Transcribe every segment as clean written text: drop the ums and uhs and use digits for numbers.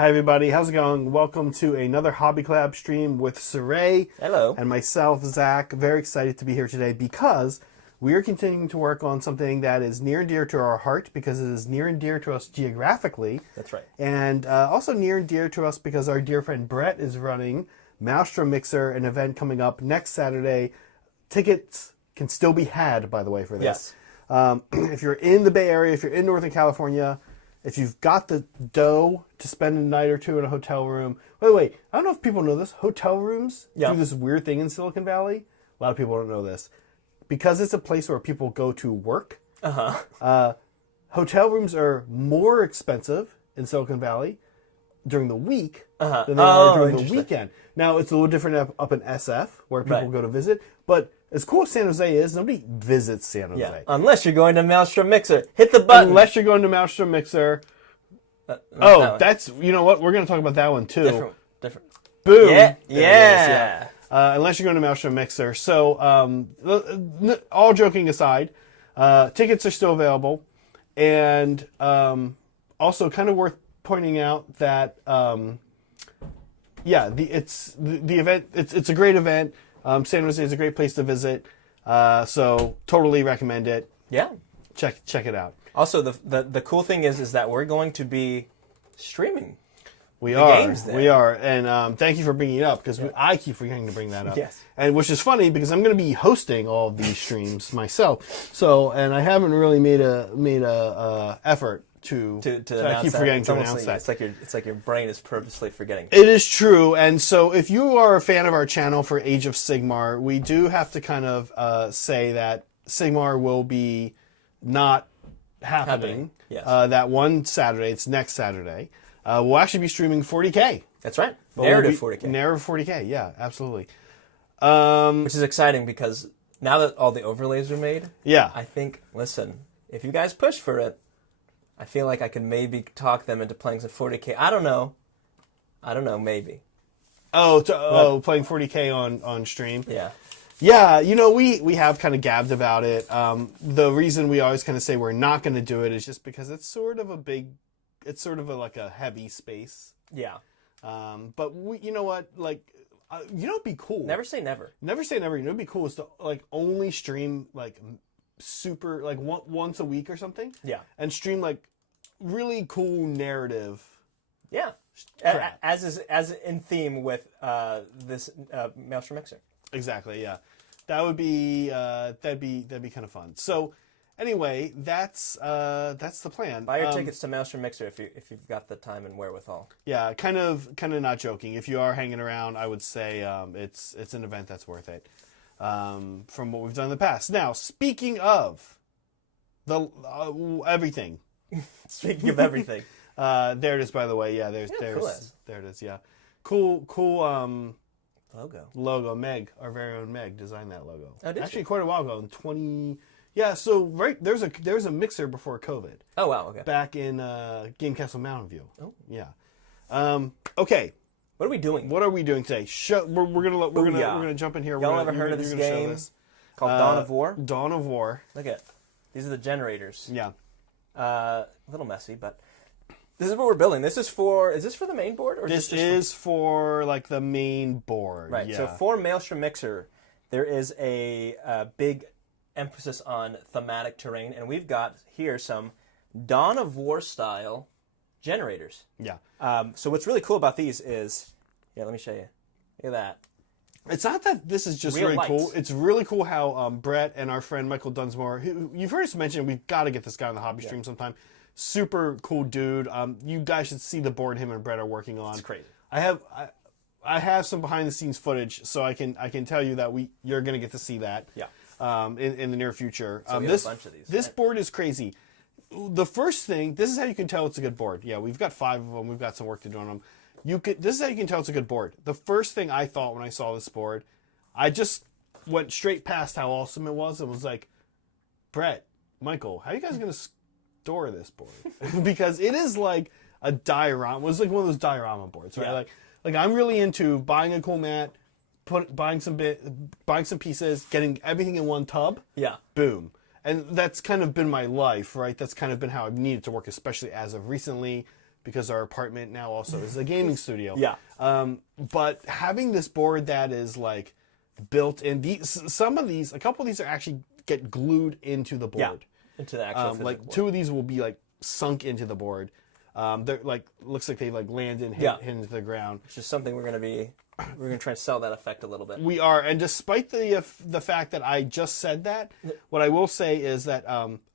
Hi everybody, how's it going? Welcome to another Hobby Collab stream with Cire. Hello. And myself, Zach. Very excited to be here today because we are continuing to work on something that is near and dear to our heart because it is near and dear to us geographically. That's right. And also near and dear to us because our dear friend Brett is running Maelstrom Mixer, an event coming up next Saturday. Tickets can still be had, by the way, for this. Yes. If you're in the Bay Area, if you're in Northern California, if you've got the dough to spend a night or two in a hotel room. By the way, I don't know if people know this. Hotel rooms do this weird thing in Silicon Valley. A lot of people don't know this. Because it's a place where people go to work, hotel rooms are more expensive in Silicon Valley during the week than they are during the weekend. Now, it's a little different up in SF, where people go to visit. But as cool as San Jose is, nobody visits San Jose. Yeah. Unless you're going to Maelstrom Mixer. Hit the button. Unless you're going to Maelstrom Mixer. That's, you know what? We're going to talk about that one, too. Different. Boom. Yeah. Unless you're going to Maelstrom Mixer. So, all joking aside, tickets are still available. And also kind of worth pointing out that, the event, it's a great event. San Jose is a great place to visit. So, totally recommend it. Yeah. Check it out. Also, the cool thing is that we're going to be streaming. We are, games there. we are, and thank you for bringing it up because I keep forgetting to bring that up. Yes, and which is funny because I'm going to be hosting all of these streams myself. So, and I haven't really made a effort to I keep forgetting to announce that. It's like your brain is purposely forgetting. It is true, and so if you are a fan of our channel for Age of Sigmar, we do have to kind of say that Sigmar will be not happening. Yes. That one Saturday. It's next Saturday. We'll actually be streaming 40k. That's right. Narrative 40k. Narrative 40k, yeah, absolutely. Which is exciting because now that all the overlays are made, I think, listen, if you guys push for it, I feel like I can maybe talk them into playing some 40k. I don't know, maybe. Playing 40k on stream. Yeah. Yeah, you know, we have kind of gabbed about it. The reason we always kind of say we're not going to do it is just because it's sort of like a heavy space. Yeah. But you know what? Like, you know, it'd be cool. Never say never. Never say never. You know, it'd be cool is to like only stream like super like once a week or something. Yeah. And stream like really cool narrative. Yeah. As in theme with this Maelstrom Mixer. Exactly. Yeah. That would be that'd be kind of fun. So. Anyway, that's the plan. Buy your tickets to Maelstrom Mixer if you've got the time and wherewithal. Yeah, kind of not joking. If you are hanging around, I would say it's an event that's worth it. From what we've done in the past. Now, speaking of the everything. Speaking of everything. There it is. By the way, yeah. There it is. Yeah, cool. Logo. Meg, our very own Meg, designed that logo. Oh, did Actually, she? quite a while ago in 20. Yeah, so there's a mixer before COVID. Oh wow, okay. Back in Game Castle Mountain View. Oh yeah. Okay. What are we doing? What are we doing today? We're gonna jump in here. Y'all ever heard of this game called Dawn of War? Dawn of War. Look at these are the generators. Yeah. A little messy, but this is what we're building. Is this for the main board or this is for like the main board? Right. Yeah. So for Maelstrom Mixer, there is a big emphasis on thematic terrain, and we've got here some Dawn of War style generators. Yeah. So what's really cool about these is, let me show you. Look at that. It's not that this is just Real really lights. cool. It's really cool how Brett and our friend Michael Dunsmore, who you've heard us mention, we've got to get this guy on the hobby stream sometime. Super cool dude. You guys should see the board him and Brett are working on. It's crazy. I have some behind the scenes footage, so I can tell you that you're gonna get to see that. Yeah. In the near future. So we have a bunch of these. This board is crazy. The first thing, this is how you can tell it's a good board. Yeah, we've got 5 of them. We've got some work to do on them. This is how you can tell it's a good board. The first thing I thought when I saw this board, I just went straight past how awesome it was and was like, Brett, Michael, how are you guys going to store this board? Because it is like a diorama. It was like one of those diorama boards, right? Yeah. Like I'm really into buying a cool mat, buying some pieces, getting everything in one tub. Yeah. Boom. And that's kind of been my life, right? That's kind of been how I've needed to work, especially as of recently. because our apartment now also is a gaming studio. Yeah. But having this board that is like built in, a couple of these are actually get glued into the board. Yeah. Into the actual physical like board. 2 of these will be like sunk into the board. They're like, looks like they like landed and hit into the ground. It's just something we're going to try and sell that effect a little bit. We are, and despite the fact that I just said that, what I will say is that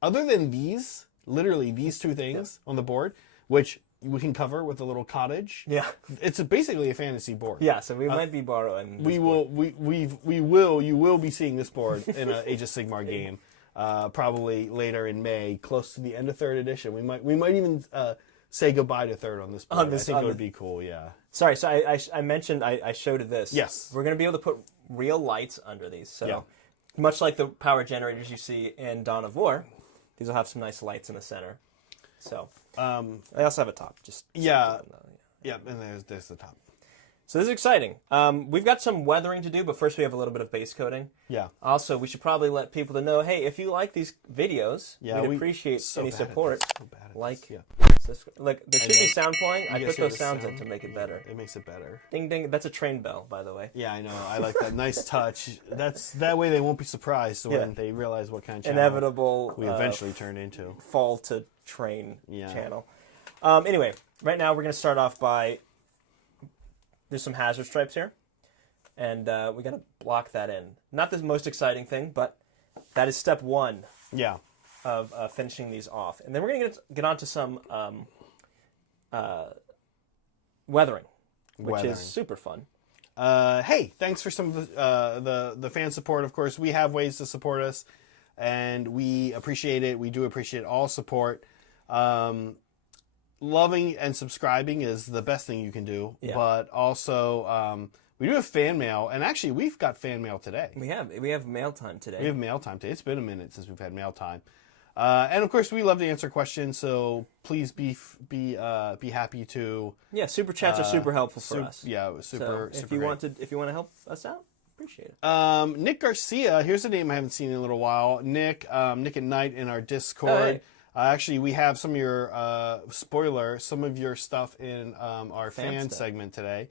other than these, literally these 2 things on the board, which we can cover with a little cottage. Yeah, it's basically a fantasy board. Yeah, so we might be borrowing. You will be seeing this board in an Age of Sigmar game, probably later in May, close to the end of 3rd edition. We might even say goodbye to 3rd on this board. I think it would be cool. Yeah. Sorry, so I mentioned I showed this. Yes. We're going to be able to put real lights under these. So much like the power generators you see in Dawn of War, these will have some nice lights in the center. So I also have a top. And there's the top. So this is exciting. We've got some weathering to do, but first we have a little bit of base coating. Yeah. Also, we should probably let people to know, hey, if you like these videos, we'd appreciate any support. Like there should be sound playing. I put those sounds in to make it better. It makes it better. Ding ding. That's a train bell, by the way. Yeah, I know. I like that. Nice touch. That way they won't be surprised when they realize what kind of channel inevitable we eventually turn into. Fall to train channel. Anyway, right now we're going to start off by, there's some hazard stripes here, and we got to block that in. Not the most exciting thing, but that is step 1. Yeah. Of finishing these off, and then we're going to get on to some weathering, which is super fun. Hey, thanks for some of the fan support. Of course, we have ways to support us, and we appreciate it. We do appreciate all support. Loving and subscribing is the best thing you can do, but also we do have fan mail, and actually we've got fan mail today. We have mail time today. We have mail time today. It's been a minute since we've had mail time. And of course, we love to answer questions, so please be happy to. Yeah, super chats are super helpful for us. Yeah, super. So if super you great. if you want to help us out, appreciate it. Nick Garcia, here's a name I haven't seen in a little while. Nick at Night in our Discord. Oh, hey. Actually, we have some of your some of your stuff in our fan segment today.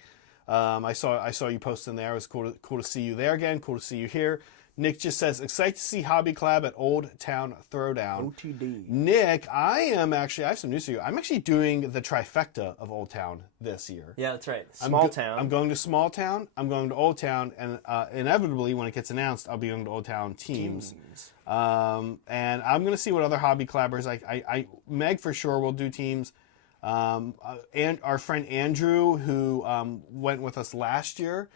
I saw you post in there. It was cool to see you there again. Cool to see you here. Nick just says, excited to see Hobby Collab at Old Town Throwdown. OTD. Nick, I have some news for you. I'm actually doing the trifecta of Old Town this year. Yeah, that's right. Small Town. I'm going to Small Town, I'm going to Old Town, and inevitably, when it gets announced, I'll be going to Old Town Teams. And I'm going to see what other hobby collabers, Meg for sure will do teams. And our friend Andrew, who went with us last year,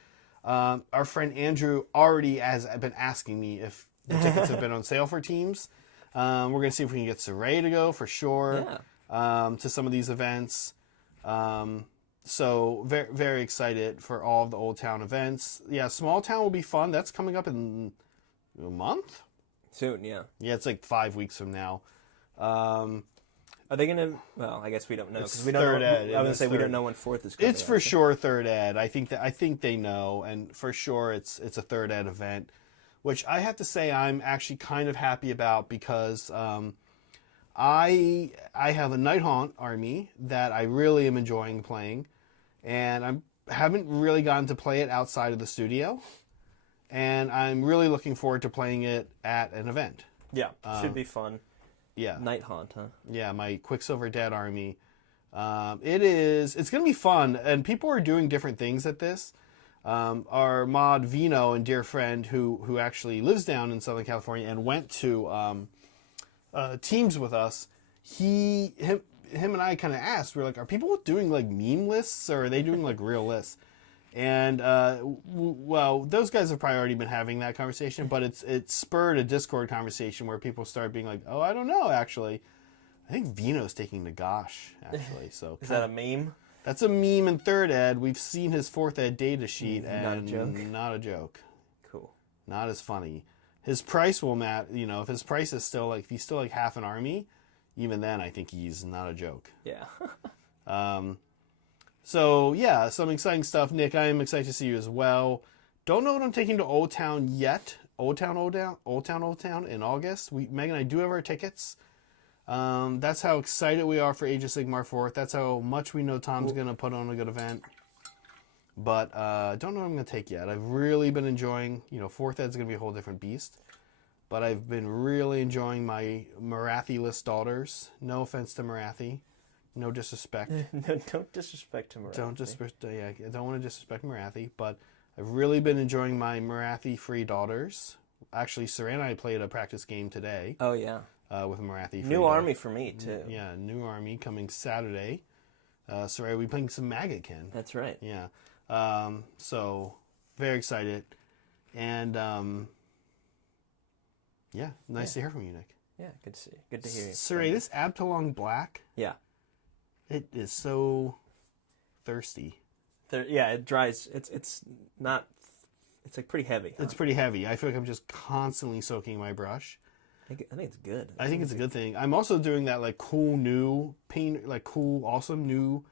our friend Andrew already has been asking me if the tickets have been on sale for teams. We're going to see if we can get Cire to go for sure to some of these events. So very, very excited for all of the Old Town events. Yeah, Small Town will be fun. That's coming up in a month? Soon, yeah. Yeah, it's like 5 weeks from now. Are they going to? Well, I guess we don't know because we don't know. I was going to say we don't know when 4th is coming. It's for sure 3rd Ed. I think they know, and for sure it's a 3rd Ed event, which I have to say I'm actually kind of happy about because I have a Night Haunt army that I really am enjoying playing, and I haven't really gotten to play it outside of the studio, and I'm really looking forward to playing it at an event. Yeah, should be fun. Yeah. Night Haunt, huh? Yeah, my Quicksilver Dead army. It's going to be fun, and people are doing different things at this. Our mod Vino and dear friend who actually lives down in Southern California and went to teams with us, him and I kind of asked, we were like, are people doing like meme lists or are they doing like real lists? And well, those guys have probably already been having that conversation, but it spurred a Discord conversation where people started being like, "Oh, I don't know, actually. I think Vino's taking Nagash, actually." So is that a meme? That's a meme in 3rd Ed. We've seen his 4th Ed data sheet, and not a joke. Cool. Not as funny. His price will matter. You know, if his price is still like, if he's still like half an army, even then, I think he's not a joke. Yeah. So, yeah, some exciting stuff. Nick, I am excited to see you as well. Don't know what I'm taking to Old Town yet. Old Town in August. Meg and I do have our tickets. That's how excited we are for Age of Sigmar 4th. That's how much we know Tom's going to put on a good event. But don't know what I'm going to take yet. I've really been enjoying, 4th Ed's going to be a whole different beast. But I've been really enjoying my Marathi-less daughters. No offense to Marathi. No disrespect. No, don't disrespect to Marathi. I don't want to disrespect Marathi, but I've really been enjoying my Marathi-free daughters. Actually, Cire and I played a practice game today. Oh, yeah. With Marathi. New army for me, too. Yeah, new army coming Saturday. Cire, we're playing some Maggot-Kin. That's right. Yeah. So, very excited. And, nice to hear from you, Nick. Yeah, good to see you. Good to hear you. Cire, this Abtalong Black... Yeah. It is so thirsty. It dries. It's not. It's like pretty heavy. Huh? It's pretty heavy. I feel like I'm just constantly soaking my brush. I think it's good. I think it's a good thing. I'm also doing that like cool new paint, like cool, awesome new,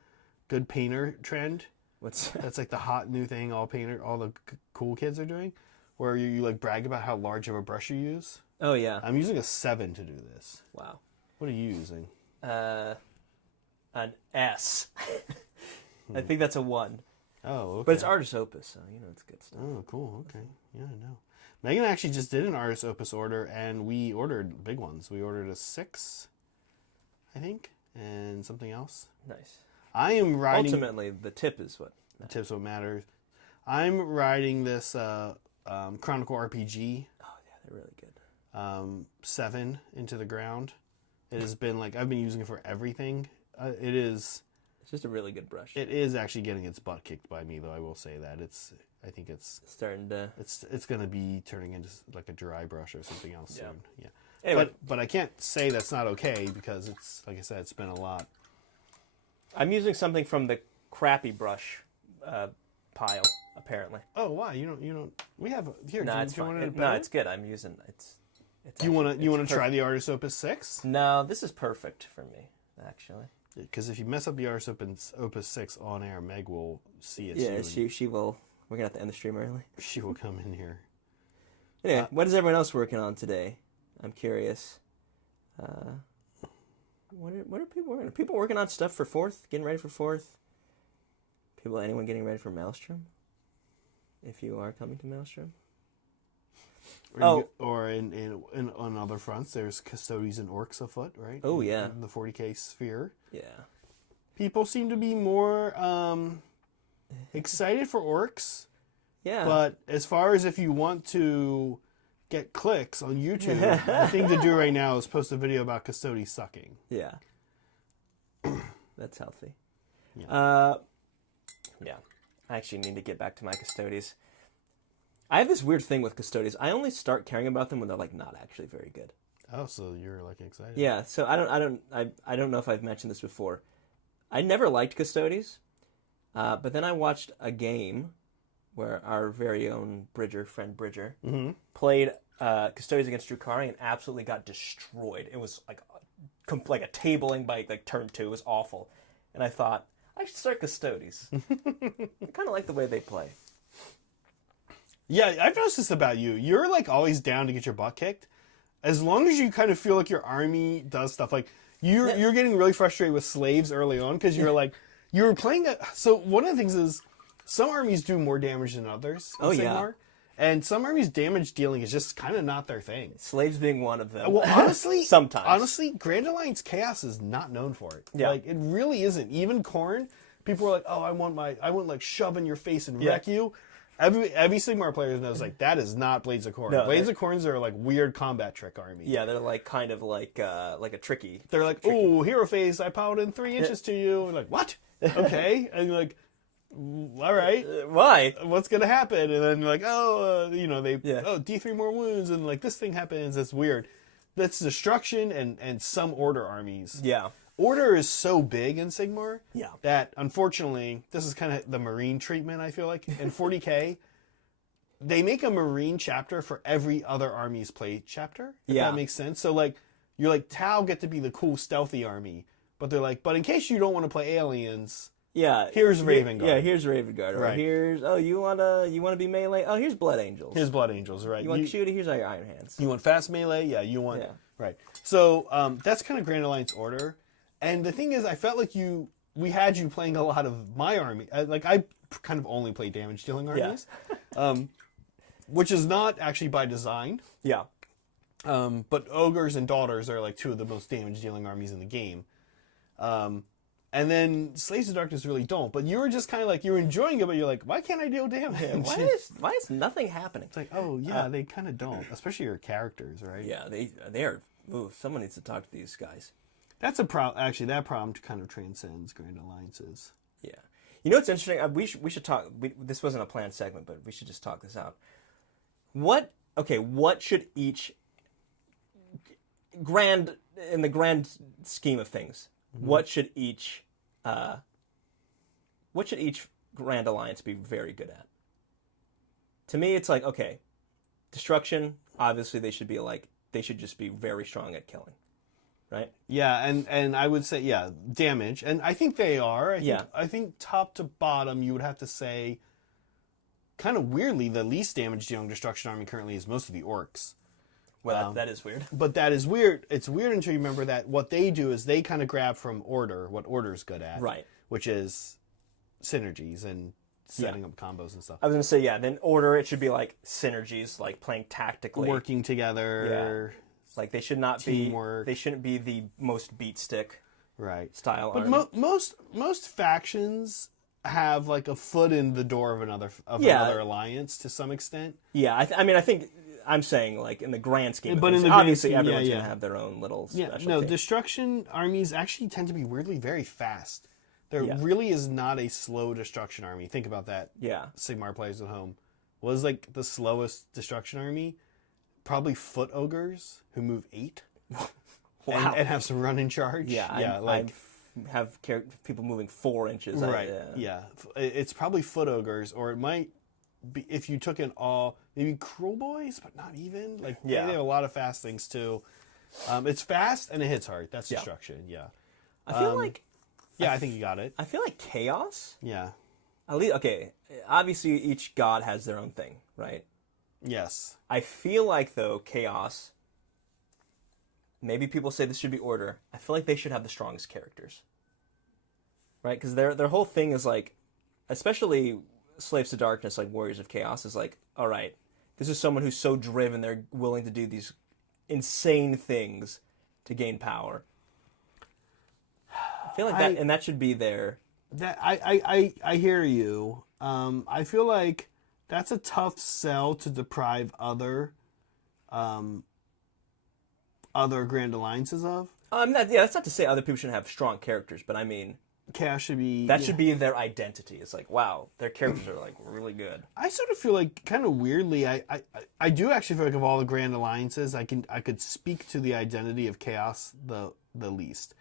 good painter trend. That's like the hot new thing all the cool kids are doing, where you like brag about how large of a brush you use. Oh yeah. I'm using a 7 to do this. Wow. What are you using? An S. I think that's a 1. Oh, okay. But it's Artist Opus, so it's good stuff. Oh, cool. Okay. Yeah, I know. Megan actually just did an Artist Opus order, and we ordered big ones. We ordered a 6, I think, and something else. Nice. I am riding... Ultimately, the tip is what matters. The tip's what matters. I'm riding this Chronicle RPG. Oh, yeah, they're really good. 7 into the ground. It has been like... I've been using it for everything. It is... It's just a really good brush. It is actually getting its butt kicked by me, though. I will say that I think it's starting to. It's going to be turning into like a dry brush or something else soon. Yeah. Anyway, but I can't say that's not okay because it's like I said, it's been a lot. I'm using something from the crappy brush pile, apparently. Oh, why? You don't. We have here. No, it's fine. No, it's good. I'm using it's. You want to try the Artist Opus 6? No, this is perfect for me, actually. Because if you mess up the Artist Opus 6 on air, Meg will see it. Yeah, she will. We're gonna have to end the stream early. She will come in here. Anyway, what is everyone else working on today? I'm curious. What are people working on? People working on stuff for 4th? Getting ready for 4th? Anyone getting ready for Maelstrom? If you are coming to Maelstrom? Or on other fronts, there's Custodes and Orcs afoot, right? Oh, yeah. In the 40k sphere. Yeah. People seem to be more excited for Orcs. Yeah. But as far as if you want to get clicks on YouTube, the thing to do right now is post a video about Custodes sucking. Yeah. That's healthy. Yeah. Yeah. I actually need to get back to my Custodes. I have this weird thing with Custodes. I only start caring about them when they're like not actually very good. Oh, so you're like excited? Yeah. So I don't know if I've mentioned this before. I never liked Custodes, but then I watched a game where our very own friend Bridger, played Custodes against Drukari and absolutely got destroyed. It was like a tabling by like turn 2. It was awful, and I thought I should start Custodes. I kind of like the way they play. Yeah, I've noticed this about you. You're like always down to get your butt kicked. As long as you kind of feel like your army does stuff, like you're getting really frustrated with slaves early on because you're like you're playing so one of the things is some armies do more damage than others in Sigmar, and some armies damage dealing is just kind of not their thing. Slaves being one of them. Well, honestly, sometimes Grand Alliance Chaos is not known for it. Yeah. Like it really isn't. Even Khorne, people are like, oh, I want like shove in your face and wreck you. Every Sigmar player knows like that is not Blades of Khorne. No, Blades of Khornes are like weird combat trick army. Yeah, they're like kind of like a tricky. They're like, oh, hero phase, I piled in 3 inches to you. And like, what? Okay, and you're like, all right, why? What's gonna happen? And then you're like, D3 more wounds, and like this thing happens. It's weird. That's destruction and some order armies. Yeah. Order is so big in Sigmar that, unfortunately, this is kind of the Marine treatment, I feel like. In 40k, they make a Marine chapter for every other army's play chapter, if that makes sense. So, like, you're like, Tau get to be the cool, stealthy army. But they're like, but in case you don't want to play aliens, here's Raven Guard. Yeah, here's Raven Guard. Or right. Here's, you wanna be melee? Oh, here's Blood Angels. Here's Blood Angels, right. You want shooting? Here's all your Iron Hands. You want fast melee? Yeah, you want Right. So that's kind of Grand Alliance order. And the thing is, I felt like we had you playing a lot of my army. I kind of only play damage dealing armies, which is not actually by design. Yeah. But ogres and daughters are like two of the most damage dealing armies in the game. And then Slaves of Darkness really don't. But you were just kind of like, you're enjoying it, but you're like, why can't I deal damage? Yeah, why is nothing happening? It's like, oh yeah, they kind of don't, especially your characters, right? Yeah, they are. Ooh, someone needs to talk to these guys. That's a problem. Actually, that problem kind of transcends Grand Alliances. Yeah, you know what's interesting? We should talk. This wasn't a planned segment, but we should just talk this out. What should each in the grand scheme of things? Mm-hmm. What should each Grand Alliance be very good at? To me, it's like, okay, destruction. Obviously, they should just be very strong at killing, right? Yeah, and I would say damage, and I think they are. I think top to bottom, you would have to say, kind of weirdly, the least damage dealing destruction army currently is most of the orcs. Well, that is weird. But that is weird. It's weird until you remember that what they do is they kind of grab from Order what Order's good at. Right. Which is synergies and setting up combos and stuff. I was going to say, then Order, it should be like synergies, like playing tactically. Working together. Yeah. Like they should not teamwork. They shouldn't be the most beat stick style but army. most factions have like a foot in the door of another alliance to some extent. Yeah, I think I'm saying like in the grand scheme, but of things, obviously everyone's gonna have their own little specialty. No, destruction armies actually tend to be weirdly very fast. There really is not a slow destruction army. Think about that. Yeah, Sigmar players at home. What is like the slowest destruction army? Probably foot ogres who move 8. Wow. And have some run in charge. Yeah, I have people moving 4 inches. Right. It's probably foot ogres, or it might be if you took in all maybe cruel boys, but not even. Like they have a lot of fast things too. It's fast and it hits hard. That's destruction. Yeah. I feel like. Yeah, I think you got it. I feel like chaos. Yeah. At least, okay. Obviously, each god has their own thing, right? Yes. I feel like though chaos. Maybe people say this should be Order. I feel like they should have the strongest characters, right? Because their whole thing is like, especially Slaves to Darkness, like Warriors of Chaos, is like, all right, this is someone who's so driven they're willing to do these insane things to gain power. I feel like that should be there. That I hear you. I feel like that's a tough sell to deprive other Grand Alliances of. That's not to say other people shouldn't have strong characters, but I mean, chaos should be should be their identity. It's like, wow, their characters are like really good. I sort of feel like kind of weirdly, I do actually feel like of all the Grand Alliances, I could speak to the identity of chaos the least,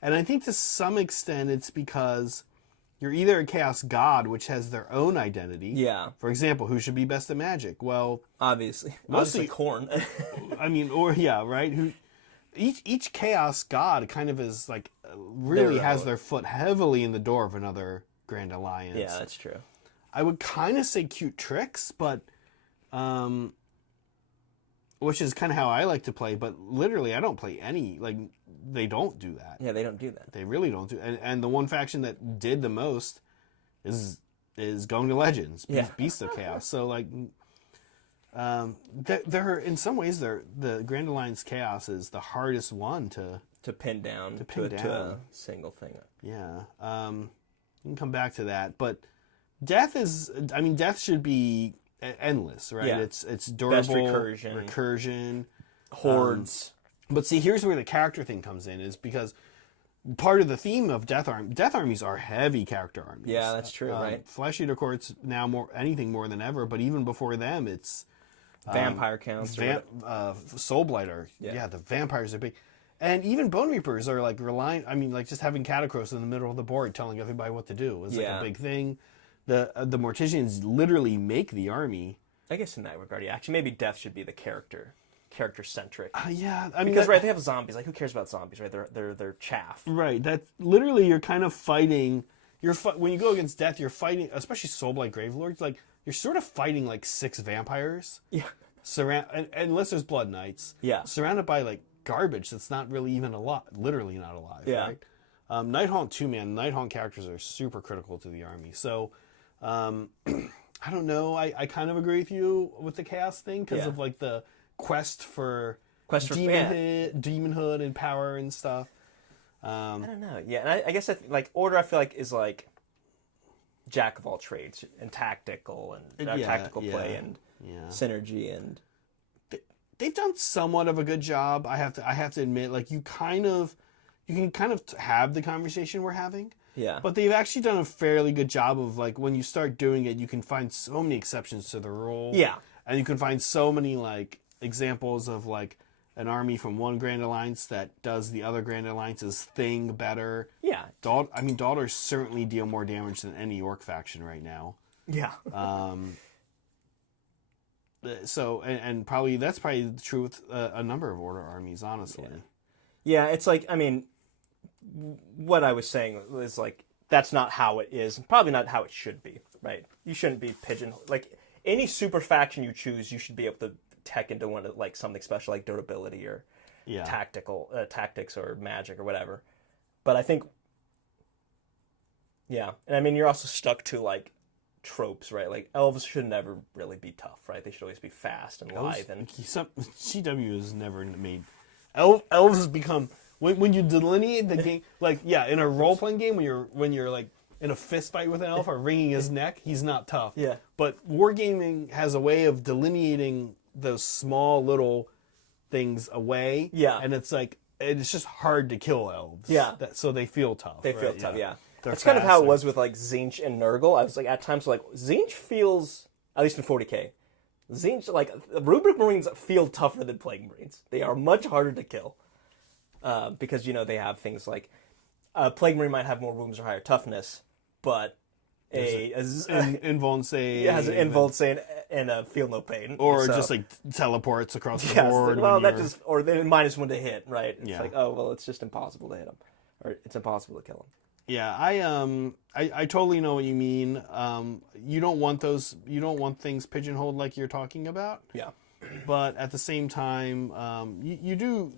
and I think to some extent it's because you're either a chaos god, which has their own identity. Yeah. For example, who should be best at magic? Well, obviously Khorne. I mean, right? Who? Each chaos god kind of is like really has their foot heavily in the door of another Grand Alliance. Yeah, that's true. I would kind of say cute tricks, but which is kind of how I like to play. But literally, I don't play any. Like they don't do that. Yeah, they don't do that. They really don't do. And the one faction that did the most is going to Legends. Beasts of Chaos. So like. They're in some ways the Grand Alliance Chaos is the hardest one to pin down to a single thing. Yeah, you can come back to that, but death should be endless, right? Yeah. It's durable, best recursion, hordes. But see, here's where the character thing comes in, is because part of the theme of death armies are heavy character armies. Yeah, that's true, right? Flesh Eater Courts now anything more than ever, but even before them, it's vampire counts. Soulblight the vampires are big. And even Bone Reapers are like just having Catacross in the middle of the board telling everybody what to do is like a big thing. The Morticians literally make the army. I guess in that regard, actually maybe death should be the character centric. Because they have zombies. Like who cares about zombies, right? They're chaff. Right. That literally you're kind of fighting. When you go against death, you're fighting, especially Soulblight Gravelords. Like you're sort of fighting like 6 vampires. Yeah. Unless there's Blood Knights. Yeah. Surrounded by like garbage that's not really even alive, literally not alive, Yeah. right? Nighthaunt too, man. Nighthaunt characters are super critical to the army. So, I don't know. I kind of agree with you with the chaos thing because of like the quest for demonhood and power and stuff. I don't know. Yeah, and I guess like order, I feel like is like jack of all trades and tactical and tactical play and synergy and they've done somewhat of a good job. I have to admit, like you can kind of have the conversation we're having. Yeah. But they've actually done a fairly good job of like when you start doing it, you can find so many exceptions to the rule. Yeah. And you can find so many like examples of like an army from one Grand Alliance that does the other Grand Alliance's thing better. Yeah. Daughters certainly deal more damage than any Orc faction right now. Yeah. So and probably that's probably true with a number of Order armies, honestly. Yeah, it's like, I mean, what I was saying is like that's not how it is, and probably not how it should be, right? You shouldn't be pigeonholed. Like any super faction you choose, you should be able to tech into one like something special like durability or tactics or magic or whatever. But I think, and I mean you're also stuck to like tropes, right? Like elves should never really be tough, right? They should always be fast and lithe. And CW has never made elves has become. When you delineate the game, like in a role playing game, when you're like in a fist fight with an elf or wringing his neck, he's not tough. Yeah. But wargaming has a way of delineating those small little things away. Yeah. And it's like it's just hard to kill elves. Yeah. So they feel tough. They feel tough. Yeah. That's kind of how it was with like Tzeentch and Nurgle. I was like at times like Tzeentch feels, at least in 40k, Tzeentch like Rubric Marines feel tougher than Plague Marines. They are much harder to kill. Because, they have things like Plague Marine might have more wounds or higher toughness, but invuln save. Yeah, has an invuln save and feel no pain. Or just like teleports across the board. Well, or then -1 to hit, right? It's like, oh, well, it's just impossible to hit him. Or it's impossible to kill him. Yeah, I totally know what you mean. You don't want things pigeonholed like you're talking about. Yeah. But at the same time, you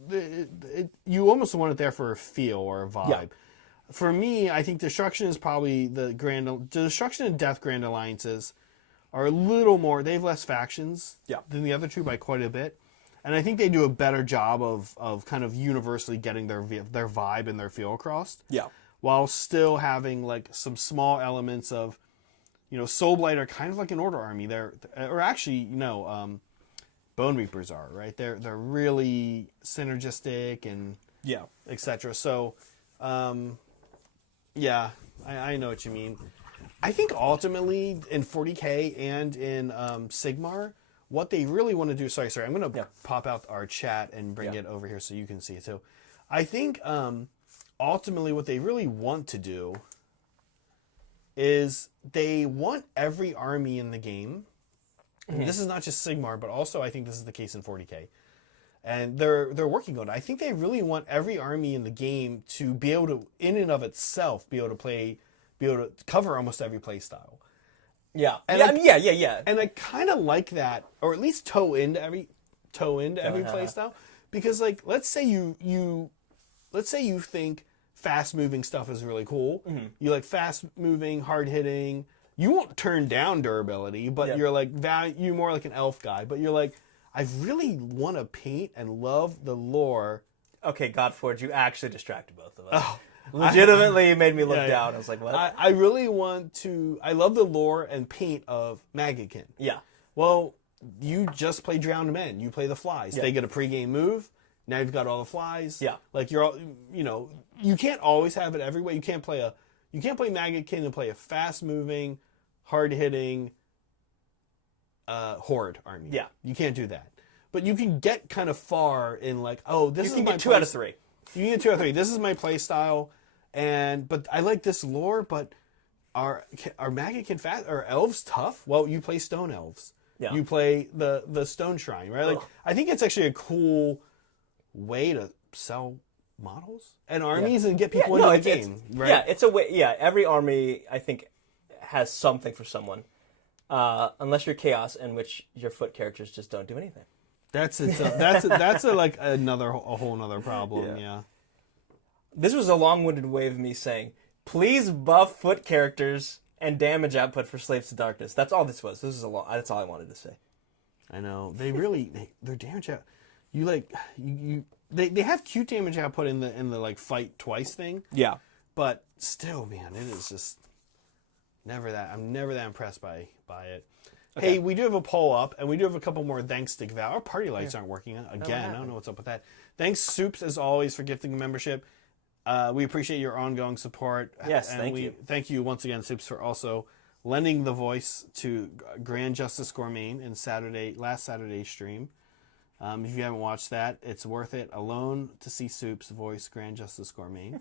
almost want it there for a feel or a vibe. Yeah. For me, I think Destruction is probably the Destruction and Death Grand Alliances are a little more. They have less factions than the other two by quite a bit, and I think they do a better job of kind of universally getting their vibe and their feel across. Yeah. While still having like some small elements of, Soulblight are kind of like an Order army. Bone Reapers are, right? They're really synergistic and etc. So, I know what you mean. I think ultimately in 40k and in Sigmar, what they really want to do. Sorry, I'm going to pop out our chat and bring it over here so you can see it too. I think ultimately what they really want to do is they want every army in the game. Mm-hmm. This is not just Sigmar, but also I think this is the case in 40k. And they're working on it. I think they really want every army in the game to be able to, in and of itself, be able to cover almost every play style. Yeah. And yeah. And I kind of like that, or at least toe into every play style, because like let's say you think fast moving stuff is really cool. Mm-hmm. You like fast moving, hard hitting. You won't turn down durability, but you're like you're more like an elf guy. But you're like, I really want to paint and love the lore. Okay, Godforge, you actually distracted both of us. Oh, legitimately made me look down. I was like, what? I really want to. I love the lore and paint of Maggotkin. Yeah. Well, you just play Drowned Men. You play the flies. Yeah. They get a pregame move. Now you've got all the flies. Yeah. Like you're all, you can't always have it every way. You can't play Maggotkin and play a fast moving, hard hitting horde army. Yeah. You can't do that. But you can get kind of far in like, this is my 2 out of 3. You can get 2 out of 3. This is my play style, but I like this lore. But are Maggotkin fast? Are elves tough? Well, you play stone elves. Yeah. You play the stone shrine, right? Like I think it's actually a cool way to sell models and armies and get people into the game, right? Yeah, it's a way. Yeah, every army I think has something for someone, unless you're Chaos, in which your foot characters just don't do anything. That's a whole nother problem. Yeah. This was a long-winded way of me saying, please buff foot characters and damage output for Slaves to Darkness. That's all this was. That's all I wanted to say. I know their damage out. They have cute damage output in the like fight twice thing. Yeah, but still, man, it is just never that. I'm never that impressed by it. Okay. Hey, we do have a poll up, and we do have a couple more thanks to give out. Our party lights aren't working again. I don't know what's up with that. Thanks, Soups, as always, for gifting a membership. We appreciate your ongoing support. Yes, and thank you. Thank you once again, Soups, for also lending the voice to Grand Justice Gourmet in last Saturday's stream. If you haven't watched that, it's worth it alone to see Soups voice Grand Justice Gourmet.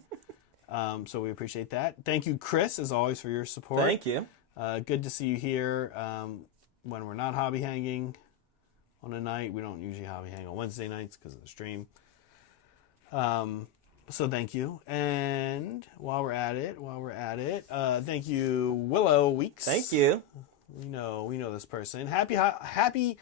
So we appreciate that. Thank you, Chris, as always, for your support. Thank you. Good to see you here when we're not hobby hanging on a night. We don't usually hobby hang on Wednesday nights because of the stream. So thank you. And while we're at it, thank you, Willow Weeks. Thank you. We know this person. Happy hobbying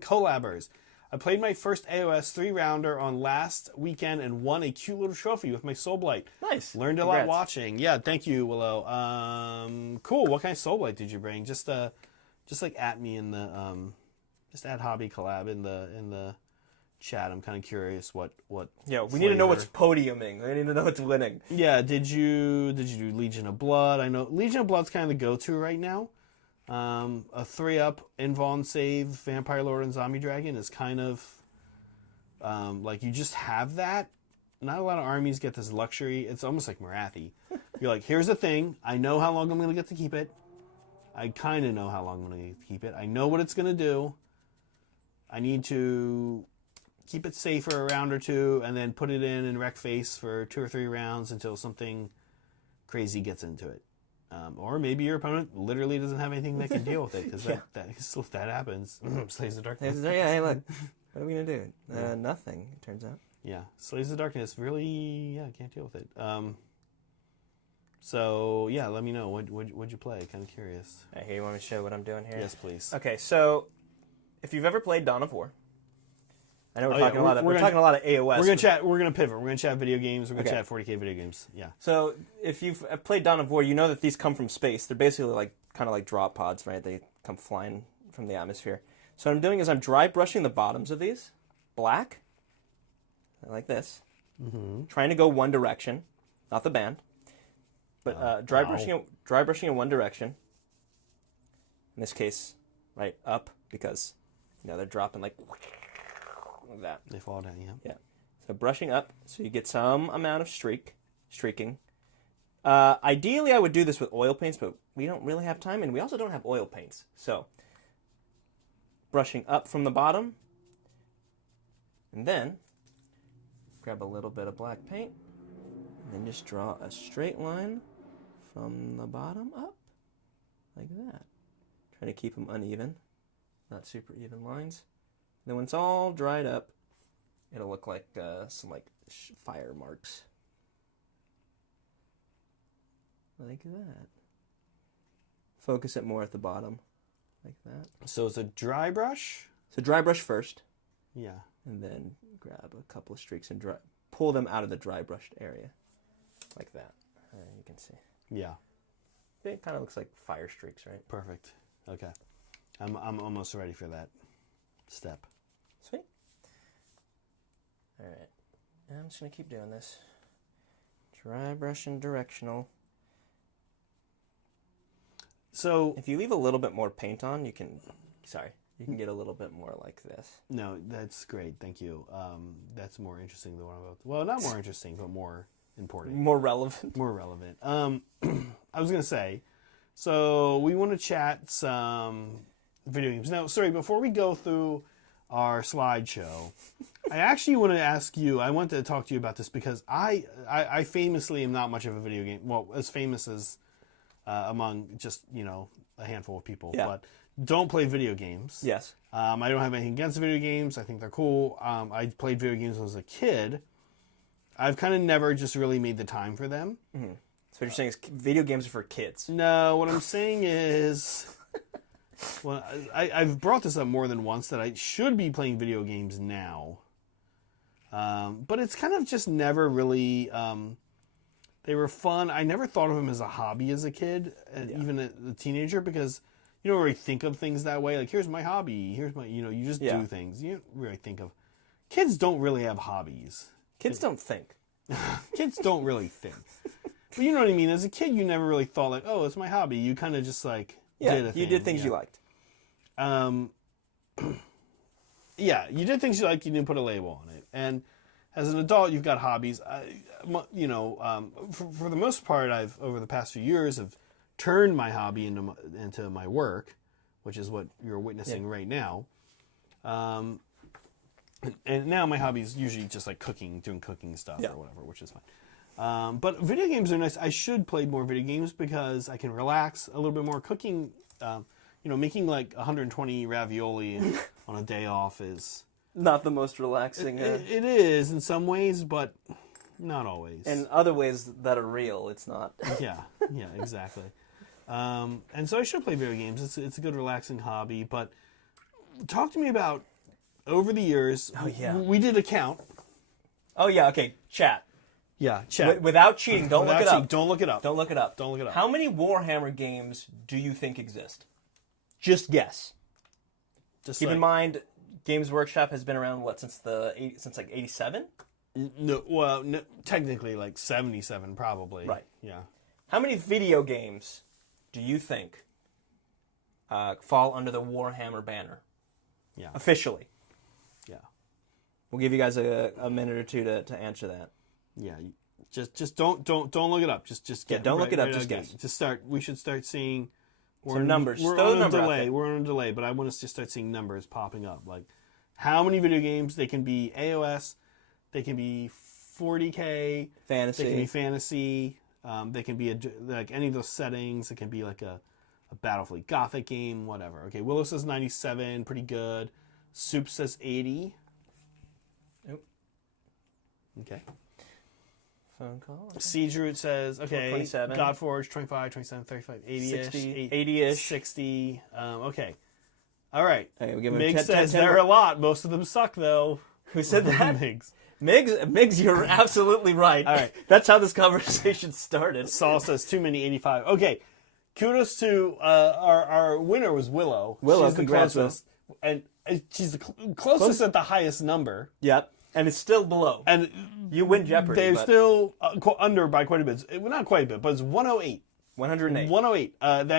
collabers. I played my first AOS 3-rounder on last weekend and won a cute little trophy with my Soul Blight. Nice. Learned a lot watching. Yeah, thank you, Willow. Cool. What kind of Soul Blight did you bring? Just like at me in the just add hobby collab in the chat. I'm kind of curious what. Yeah, we need to know what's podiuming. We need to know what's winning. Yeah. Did you do Legion of Blood? I know Legion of Blood's kind of the go-to right now. A 3-up invuln save Vampire Lord and Zombie Dragon is kind of like you just have that. Not a lot of armies get this luxury. It's almost like Marathi. You're like, here's the thing. I know how long I'm going to get to keep it. I kind of know how long I'm going to keep it. I know what it's going to do. I need to keep it safe for a round or two and then put it in wreck face for 2 or 3 rounds until something crazy gets into it. Or maybe your opponent literally doesn't have anything that can deal with it, because that happens. Slaves of Darkness. Yeah, hey, look. What are we going to do? Nothing, it turns out. Yeah, Slaves of Darkness really, can't deal with it. So, yeah, let me know. What'd you play? Kind of curious. Hey, you want me to show what I'm doing here? Yes, please. Okay, so if you've ever played Dawn of War, I know we're talking a lot of AOS. We're gonna pivot. We're gonna chat video games. We're gonna chat 40k video games. Yeah. So if you've played Dawn of War, you know that these come from space. They're basically kind of like drop pods, right? They come flying from the atmosphere. So what I'm doing is I'm dry brushing the bottoms of these black, like this, trying to go one direction, not the band, but dry brushing in one direction. In this case, right up, because they're dropping like that. They fall down, yeah. Yeah. So brushing up, so you get some amount of streaking. Ideally, I would do this with oil paints, but we don't really have time, and we also don't have oil paints. So brushing up from the bottom, and then grab a little bit of black paint, and then just draw a straight line from the bottom up, like that. Trying to keep them uneven, not super even lines. Then when it's all dried up, it'll look like some fire marks. Like that. Focus it more at the bottom. Like that. So it's a dry brush? So dry brush first. Yeah. And then grab a couple of streaks and pull them out of the dry brushed area. Like that. You can see. Yeah. It kind of looks like fire streaks, right? Perfect. Okay. I'm almost ready for that step. Sweet. All right. And I'm just going to keep doing this. Dry brush and directional. So if you leave a little bit more paint on, you can get a little bit more like this. No, that's great. Thank you. That's more interesting than what I'm about to... Well, not more interesting, but more important. More relevant. More relevant. I was going to say, so we want to chat some video games. Now, sorry, before we go through our slideshow, I actually want to ask you, I want to talk to you about this because I famously am not much of a video game, well, as famous as among just, a handful of people, but don't play video games. Yes. I don't have anything against video games. I think they're cool. I played video games when I was a kid. I've kind of never just really made the time for them. Mm-hmm. So what you're saying is video games are for kids? No, what I'm saying is Well, I've brought this up more than once that I should be playing video games now. But it's kind of just never really... they were fun. I never thought of them as a hobby as a kid, even a teenager, because you don't really think of things that way. Like, here's my hobby. Here's my... you just do things. You don't really think of... Kids don't really have hobbies. Kids don't think. Kids don't really think. But you know what I mean? As a kid, you never really thought, like, oh, it's my hobby. You kind of just, like, did a thing. You did things you liked. Yeah, you did things you liked. You didn't put a label on it. And as an adult, you've got hobbies. For the most part, I've, over the past few years, have turned my hobby into my work, which is what you're witnessing right now. And now my hobby is usually just like cooking, doing cooking stuff or whatever, which is fine. But video games are nice. I should play more video games because I can relax a little bit more. Cooking, making like 120 ravioli on a day off is... Not the most relaxing. It is in some ways, but not always. In other ways that are real, it's not. yeah, exactly. And so I should play video games. It's a good relaxing hobby. But talk to me about... Over the years, we did a count. Oh, yeah, okay. Chat. Yeah, chat. Without cheating, don't look it up. Don't look it up. Don't look it up. Don't look it up. How many Warhammer games do you think exist? Just guess. Keep in mind, Games Workshop has been around, since like 87? No, well, no, technically like 77 probably. Right. Yeah. How many video games do you think fall under the Warhammer banner? Yeah. Officially. Yeah. We'll give you guys a minute or two to answer that. Yeah. Just don't look it up. Just get don't look it up. Just guess. We should start seeing some numbers. We're on a delay. We're on a delay, but I want us to start seeing numbers popping up. Like how many video games? They can be AOS. They can be 40k. Fantasy. They can be fantasy. They can be like any of those settings. It can be like a Battlefleet Gothic game, whatever. Okay, Willow says 97, pretty good. Soup says 80. Nope. Okay. Phone call. Okay. Siege Root says, okay. 27. Godforge, 25, 27, 35, 80-ish. 60. 80-ish. 60. Okay. All right. Okay, we'll give him Migs says there are a lot. Most of them suck, though. Who said that? Migs. Migs, you're absolutely right. All right. That's how this conversation started. Saul says too many 85. Okay. Kudos to our winner was Willow. Willow, she's the closest, and she's the closest at the highest number. Yep, and it's still below. And you win Jeopardy. They're still under by quite a bit. Not quite a bit, but it's 108. 108. 108. That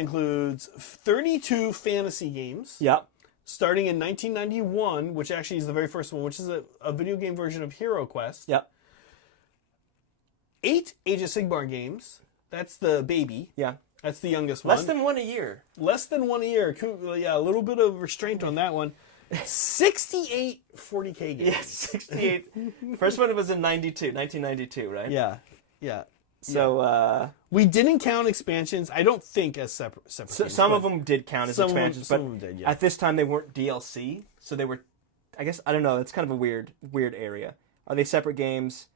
includes 32 fantasy games. Yep. Starting in 1991, which actually is the very first one, which is a video game version of Hero Quest. Yep. 8 Age of Sigmar games. That's the baby. Yeah. That's the youngest one. Less than one a year. Less than one a year. Yeah, a little bit of restraint on that one. 68 40k games. Yeah, 68. First one was in 1992, right? Yeah. So we didn't count expansions. I don't think as separate games, some of them did count as expansions, some of them did, yeah. At this time they weren't DLC, so they were. I guess I don't know. It's kind of a weird area. Are they separate games?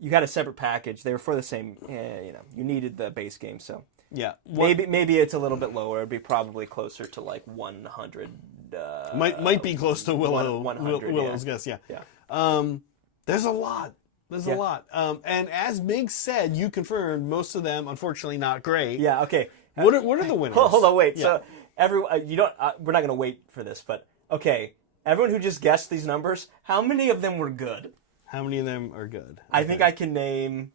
You got a separate package. They were for the same. You needed the base game, so yeah. Maybe it's a little bit lower. It'd be probably closer to like 100. Might be close to Willow. 100, Willow's guess. Yeah. There's a lot. There's a lot. And as Mig said, you confirmed most of them, unfortunately, not great. Yeah. Okay. What are the winners? Hold on. Wait. Yeah. So you don't. We're not going to wait for this, but okay. Everyone who just guessed these numbers, how many of them were good? How many of them are good? I think I can name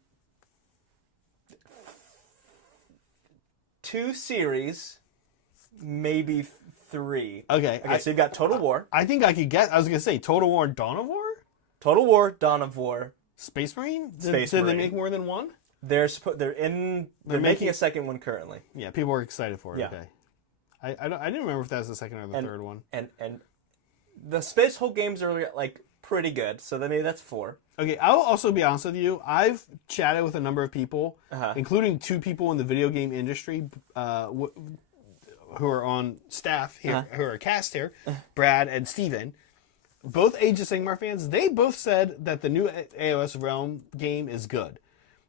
2 series, maybe 3. Okay. So you've got Total War. I think I could guess. I was going to say Total War, Dawn of War? Total War, Dawn of War. Space Marine? Did they make more than one? They're making a second one currently. Yeah, people are excited for it. Yeah. Okay. I didn't remember if that was the second or the third one. And the Space Hulk games are like pretty good, so maybe that's 4. Okay, I'll also be honest with you. I've chatted with a number of people, including 2 people in the video game industry who are on staff here, who are cast here, Brad and Steven. Both Age of Sigmar fans, they both said that the new AOS Realm game is good.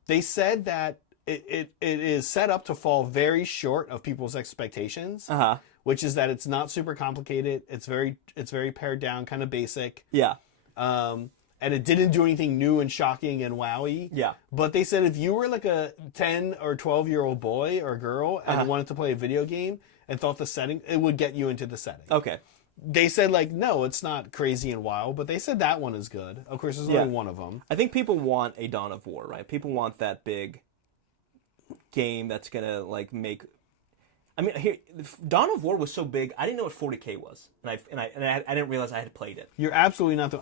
They said that it is set up to fall very short of people's expectations, which is that it's not super complicated. It's very pared down, kind of basic. Yeah. And it didn't do anything new and shocking and wowy. Yeah. But they said if you were like a 10 or 12-year-old boy or girl and wanted to play a video game and thought the setting, it would get you into the setting. Okay. They said, like, no, it's not crazy and wild, but they said that one is good. Of course, there's only one of them. I think people want a Dawn of War, right? People want that big game that's going to, like, make... I mean, here, Dawn of War was so big, I didn't know what 40k was, and I didn't realize I had played it. You're absolutely not.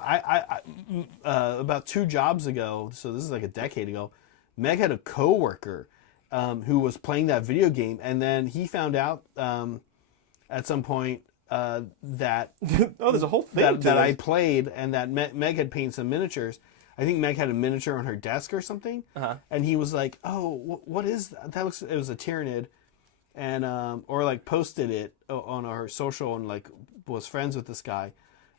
About 2 jobs ago, so this is like a decade ago, Meg had a coworker who was playing that video game, and then he found out at some point that there's a whole thing that I played, and that Meg had painted some miniatures. I think Meg had a miniature on her desk or something, and he was like, "Oh, what is that? That looks. It was a Tyranid." And or like posted it on our social and like was friends with this guy,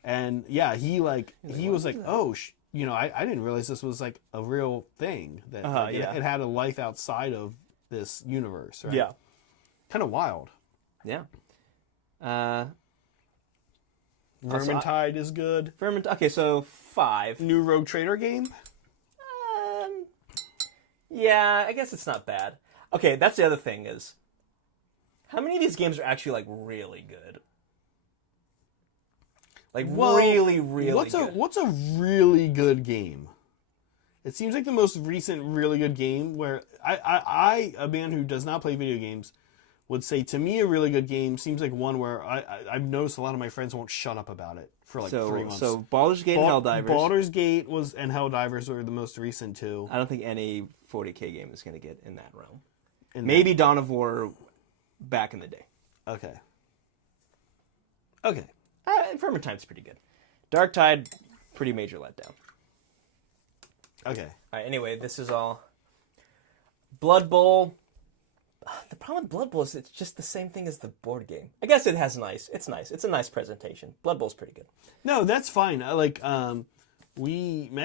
and yeah, he was like, oh, I didn't realize this was like a real thing that it had a life outside of this universe, right? Yeah, kind of wild. Yeah. Vermintide is good. Okay, so 5. New Rogue Trader game. Yeah, I guess it's not bad. Okay, that's the other thing is, how many of these games are actually, like, really good? Like, really good. What's a really good game? It seems like the most recent really good game where I a man who does not play video games, would say to me a really good game seems like one where I've noticed a lot of my friends won't shut up about it for like 3 months. So Baldur's Gate and Helldivers. Baldur's Gate and Helldivers were the most recent 2. I don't think any 40k game is going to get in that realm. Maybe Dawn of War back in the day. Okay. Vermintide's pretty good. Darktide, pretty major letdown. Okay. All right, anyway, this is all... Blood Bowl. The problem with Blood Bowl is it's just the same thing as the board game. I guess it's nice. It's a nice presentation. Blood Bowl's pretty good. No, that's fine. Meg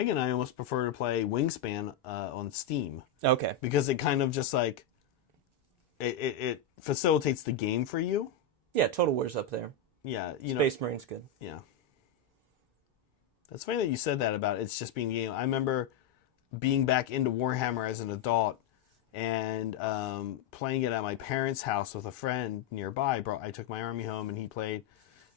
and I almost prefer to play Wingspan on Steam. Okay. Because it kind of just like... It facilitates the game for you. Yeah, Total War's up there. Yeah, Space Marine's good. Yeah. That's funny that you said that about it's just being a game. I remember being back into Warhammer as an adult and playing it at my parents' house with a friend nearby. I took my army home and he played,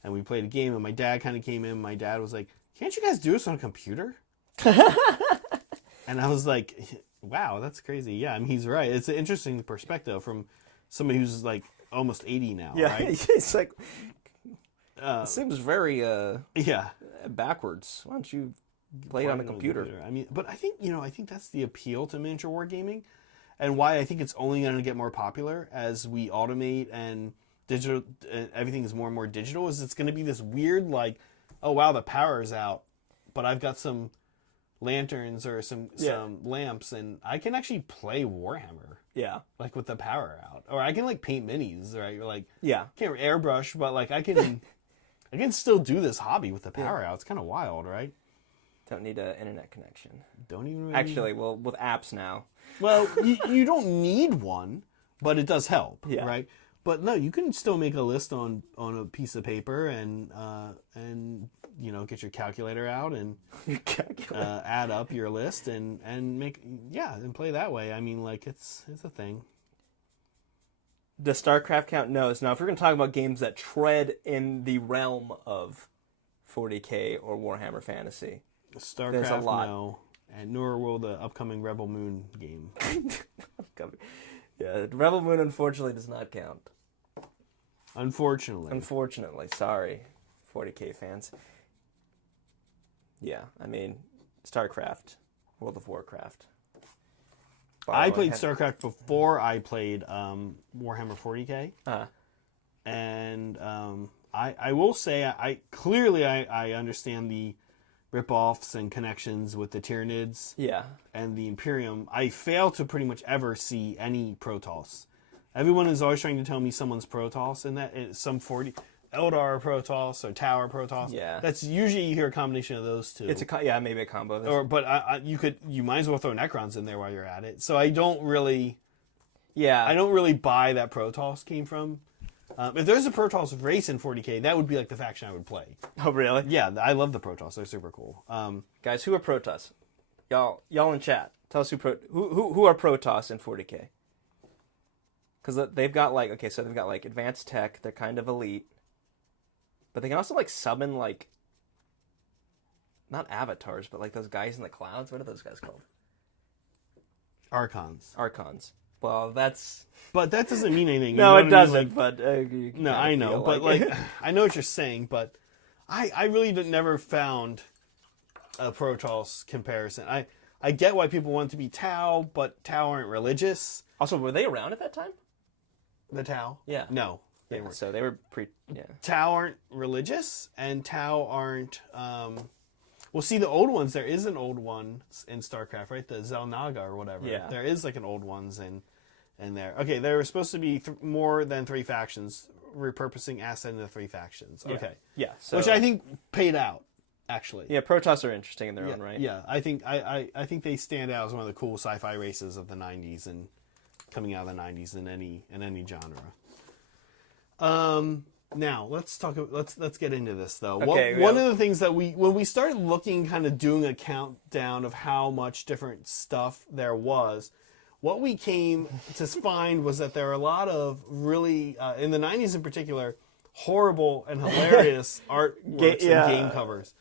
and we played a game. And my dad kind of came in. My dad was like, "Can't you guys do this on a computer?" And I was like, "Wow, that's crazy." Yeah, I mean, he's right. It's an interesting perspective from somebody who's like almost 80 now. Yeah, right? It's like it seems very backwards. Why don't you play it on a computer? I mean, but I think that's the appeal to miniature wargaming, and why I think it's only going to get more popular as we automate and digital. Everything is more and more digital. Is it's going to be this weird like, oh wow, the power is out, but I've got some lanterns or some lamps, and I can actually play Warhammer. Yeah, like with the power out, or I can like paint minis, right? Or like can't airbrush, but like I can. I can still do this hobby with the power out. It's kind of wild, right? Don't need an internet connection. Don't even really... Actually, well, with apps now. Well, you don't need one, but it does help, right? But no, you can still make a list on a piece of paper and get your calculator out and add up your list and and play that way. I mean, like it's a thing. Does StarCraft count? No. Now, if we're going to talk about games that tread in the realm of 40k or Warhammer Fantasy, StarCraft, there's a lot. No, and nor will the upcoming Rebel Moon game. Yeah, Rebel Moon unfortunately does not count. Unfortunately, sorry, 40k fans. Yeah, I mean, StarCraft, World of Warcraft. I played StarCraft before I played Warhammer 40k, and I will say I understand the rip-offs and connections with the Tyranids, and the Imperium. I fail to pretty much ever see any Protoss. Everyone is always trying to tell me someone's Protoss, and that is some 40 Eldar Protoss or Tower Protoss. Yeah, that's usually you hear a combination of those two. It's maybe a combo. But you might as well throw Necrons in there while you're at it. So I don't really. Yeah. I don't really buy that Protoss came from. If there's a Protoss race in 40k, that would be like the faction I would play. Oh, really? Yeah, I love the Protoss. They're super cool. Guys, who are Protoss? Y'all in chat, tell us who are Protoss in 40k. Because they've got like, okay, so they've got like advanced tech. They're kind of elite, but they can also like summon like, not avatars, but like those guys in the clouds. What are those guys called? Archons. Well, that's... But that doesn't mean anything. No, you know it doesn't, I mean? but... no, I know, but like, I know what you're saying, but I really never found a Protoss comparison. I get why people want to be Tau, but Tau aren't religious. Also, were they around at that time? The Tau? Yeah. No. They weren't. So they were yeah. Tau aren't religious, and Tau aren't... well, see, the old ones, there is an old one in StarCraft, right? The Xel'Naga or whatever. Yeah. There is like an old ones in there. Okay, there were supposed to be more than 3 factions, repurposing asset into 3 factions. Yeah. Okay. Yeah. So, which I think paid out, actually. Yeah, Protoss are interesting in their own right. Yeah, I think they stand out as one of the cool sci-fi races of the 90s and coming out of the 90s in any genre. Now let's get into this though. Okay, one of the things that when we started looking, kind of doing a countdown of how much different stuff there was, what we came to find was that there are a lot of really in the 90s in particular horrible and hilarious artworks and game covers.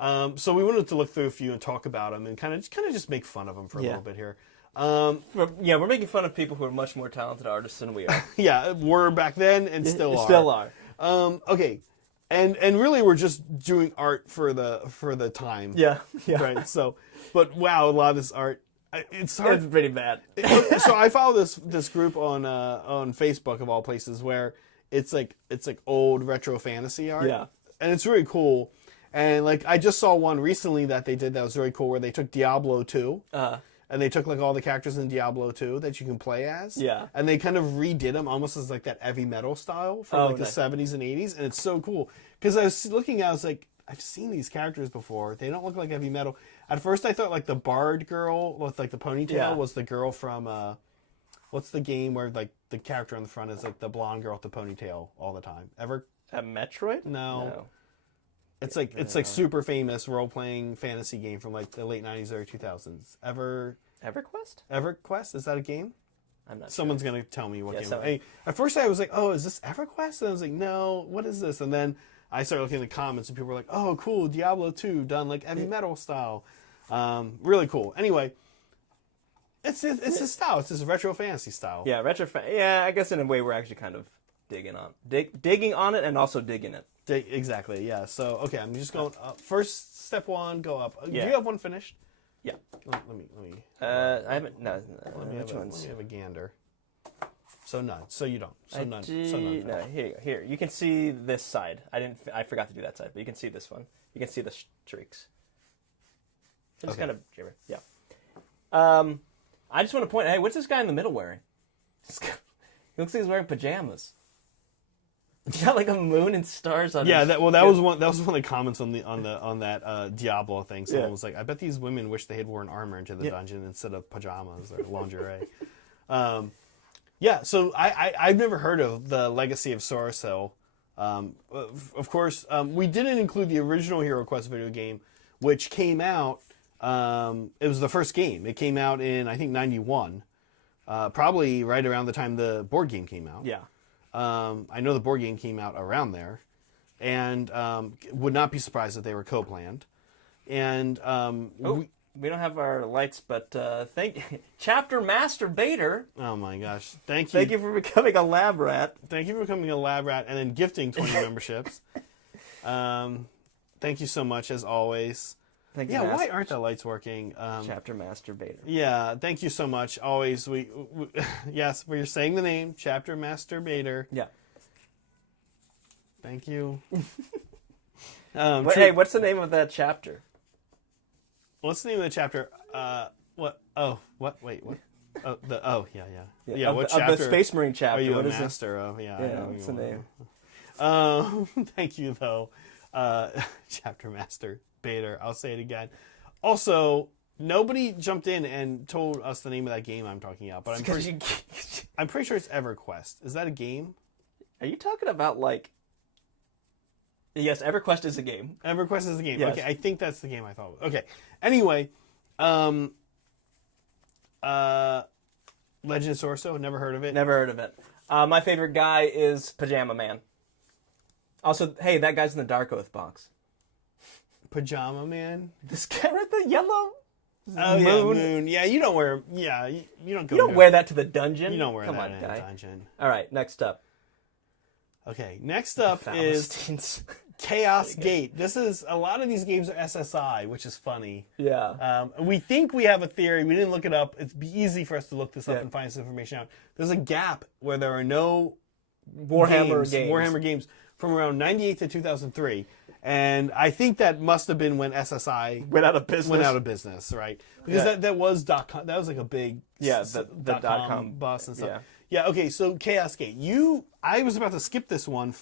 So we wanted to look through a few and talk about them and kind of just make fun of them for a little bit here. We're making fun of people who are much more talented artists than we are. Yeah, were back then and still are. Still are. Okay, and really we're just doing art for the time. Yeah. Right. So, but wow, a lot of this art, it's hard. It's pretty bad. So I follow this group on Facebook of all places where it's like old retro fantasy art. Yeah. And it's really cool. And like I just saw one recently that they did that was really cool where they took Diablo 2. And they took like all the characters in Diablo 2 that you can play as. Yeah. And they kind of redid them almost as like that heavy metal style from the 70s and 80s. And it's so cool. Because I was looking, I was like, I've seen these characters before. They don't look like heavy metal. At first I thought like the Bard girl with like the ponytail was the girl from, what's the game where like the character on the front is like the blonde girl with the ponytail all the time? Ever? At Metroid? No. It's like super famous role-playing fantasy game from like the late 90s, early 2000s. EverQuest? Is that a game? I'm not Someone's going to tell me what game. At first I was like, oh, is this EverQuest? And I was like, no, what is this? And then I started looking in the comments and people were like, oh, cool, Diablo 2 done like heavy metal style. Really cool. Anyway, it's this style. It's this retro fantasy style. Yeah, yeah, I guess in a way we're actually kind of digging on it and also digging it. Exactly, yeah. So, okay, I'm just going up. First, step 1, go up. Yeah. Do you have one finished? Yeah. Let me. I haven't. No. Which ones? Let me have a gander. So none. So you don't. So none. No. Here. You can see this side. I forgot to do that side, but you can see this one. You can see the streaks. It's kind of gibber. Yeah. I just want to point. Hey, what's this guy in the middle wearing? He looks like he's wearing pajamas. He's got like a moon and stars on. Yeah, that was one. That was one of the comments on that Diablo thing. Someone was like, "I bet these women wish they had worn armor into the dungeon instead of pajamas or lingerie." Yeah, so I've never heard of the Legacy of Sorcel. Of course, we didn't include the original Hero Quest video game, which came out. It was the first game. It came out in I think '91, probably right around the time the board game came out. Yeah. I know the board game came out around there, and would not be surprised if they were co-planned. And we don't have our lights, but Chapter Master Bader. Oh my gosh! Thank you. Thank you for becoming a lab rat. Thank you for becoming a lab rat and then gifting 20 memberships. Thank you so much as always. Thank you. Why aren't the lights working? Chapter Master Bader. Yeah, thank you so much. Always, we yes, we're saying the name, Chapter Master Bader. Yeah. Thank you. Hey, what's the name of that chapter? What's the name of the chapter? What? Oh, what? Wait, what? Yeah. What chapter? Of the Space Marine chapter. Are you what a is master of? Yeah. What's the name? Thank you though, Chapter Master Bader. I'll say it again. Also, Nobody jumped in and told us the name of that game I'm talking about, but I'm pretty sure it's EverQuest. Is that a game? Are you talking about like? Yes, EverQuest is a game. EverQuest is a game. Yes. Okay, I think that's the game I thought. Okay. Anyway, Legend of Sorso. Never heard of it. Never heard of it. My favorite guy is Pajama Man. Also, hey, that guy's in the Dark Oath box. Pajama Man. This guy with the yellow. Oh, Moon. Yeah, Moon. Yeah, you don't wear. Yeah, you don't go. You don't wear that to the dungeon. You don't wear Come that on, in guy. a dungeon. All right, next up. Okay, next up is Chaos Gate. This is a lot of these games are SSI, which is funny. Yeah. We think we have a theory. We didn't look it up. It'd be easy for us to look this up and find this information out. There's a gap where there are no Warhammer games from around 98 to 2003. And I think that must have been when SSI went out of business, right? Because that was .com. That was like a big the .com bust and stuff. Yeah. Okay. So Chaos Gate. I was about to skip this one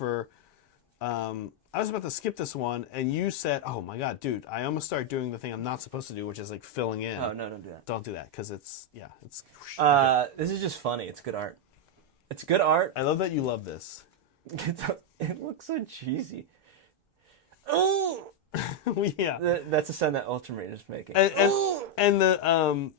and you said, "Oh my god, dude! I almost started doing the thing I'm not supposed to do, which is like filling in." Oh no, don't do that. Don't do that because it's. This is just funny. It's good art. It's good art. I love that you love this. It looks so cheesy. Oh, yeah. That's the sound that Ultramarine is making. And the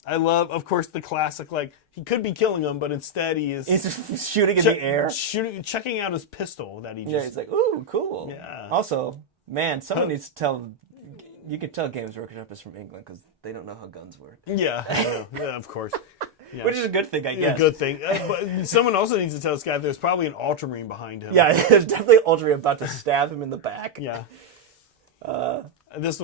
I love, of course, the classic. Like he could be killing him, but instead he's just shooting in the air, chucking out his pistol that he just. Yeah, he's like, ooh, cool. Yeah. Also, man, someone needs to tell. You can tell Games Workshop is from England because they don't know how guns work. Yeah, of course. Yeah. Which is a good thing, I guess. A good thing. But someone also needs to tell this guy there's probably an Ultramarine behind him. Yeah, there's definitely an Ultramarine about to stab him in the back. Yeah. This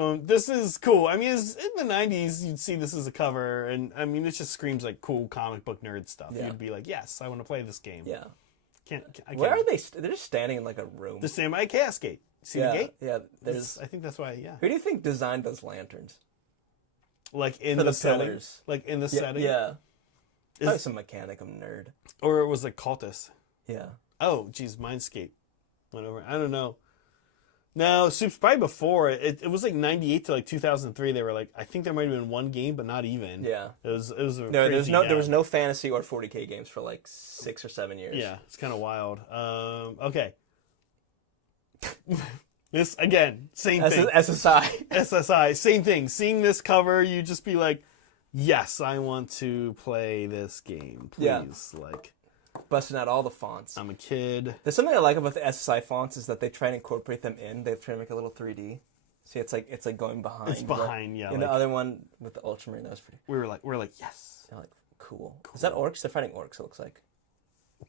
is cool. I mean, in the 90s, you'd see this as a cover, and I mean, it just screams like cool comic book nerd stuff. Yeah. You'd be like, yes, I want to play this game. Yeah. I can't. Where are they? They're just standing in like a room. They're standing by a Chaos Gate. See the gate? Yeah. I think that's why, Who do you think designed those lanterns? Like in the setting? Pillars. Like in the setting? Yeah. Probably some Mechanicum nerd. Or it was like Cultist. Yeah. Oh, geez, Mindscape went over. I don't know. No, Soup's probably before. It was like 98 to like 2003. They were like, I think there might have been one game, but not even. Yeah. It was a there was no fantasy or 40k games for like 6 or 7 years. Yeah, it's kind of wild. Okay. This, again, same thing. SSI, same thing. Seeing this cover, you just be like, yes, I want to play this game, please. Yeah. Like, busting out all the fonts. I'm a kid. There's something I like about the SSI fonts is that they try and incorporate them in. They try to make a little 3D. See, it's like going behind. It's behind, yeah. And the other one with the Ultramarine, that was pretty. We were like, yes. They're like, cool. Is that orcs? They're fighting orcs. It looks like.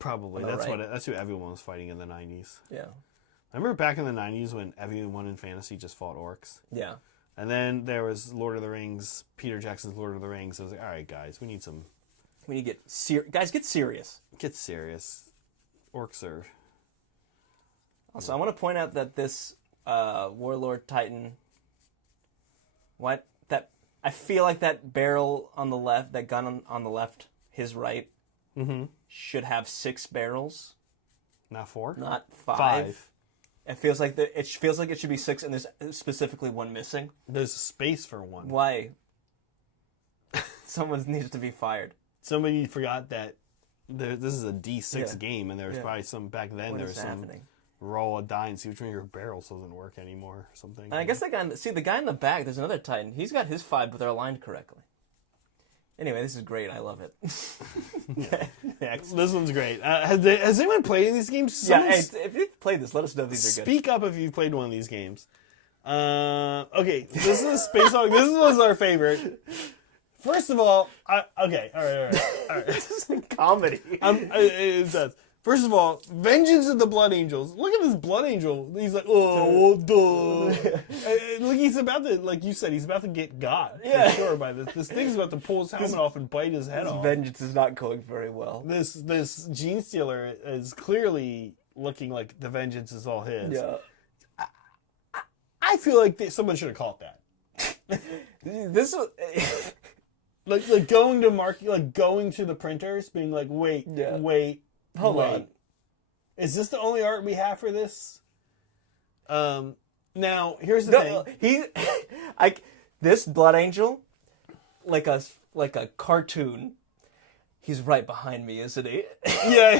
Probably. That's who everyone was fighting in the 90s. Yeah. I remember back in the 90s when everyone in fantasy just fought orcs. Yeah. And then there was Lord of the Rings, Peter Jackson's Lord of the Rings. I was like, all right, guys, we need to get serious. Guys, get serious. Get serious. Orcs are... Also, I want to point out that this Warlord Titan... I feel like that barrel on the left, that gun on the left, his right, should have 6 barrels. Not 4? Not 5. It feels like it should be 6, and there's specifically 1 missing. There's space for 1. Why? Someone needs to be fired. Somebody forgot that this is a D6 game, and there was probably some back then. There was some roll a die and see which one of your barrels doesn't work anymore, or something. And I guess the guy in the back. There's another Titan. He's got his 5, but they're aligned correctly. Anyway, this is great. I love it. This one's great. Has anyone played these games? If you've played this, let us know these are good. Speak up if you've played one of these games. Okay, this is Space Hulk. This was our favorite. First of all, all right. This is a comedy. It does. First of all, Vengeance of the Blood Angels. Look at this Blood Angel. He's like, oh, duh. Look, he's about to, like you said, he's about to get got. For sure, by this. This thing's about to pull his helmet off and bite his head off. Vengeance is not going very well. This Gene Stealer is clearly looking like the vengeance is all his. Yeah. I feel like someone should have caught that. This was... like going to market, like going to the printers, being like, wait, hold on. Is this the only art we have for this? Now, here's the thing. This Blood Angel, like a cartoon. He's right behind me, isn't he? Yeah.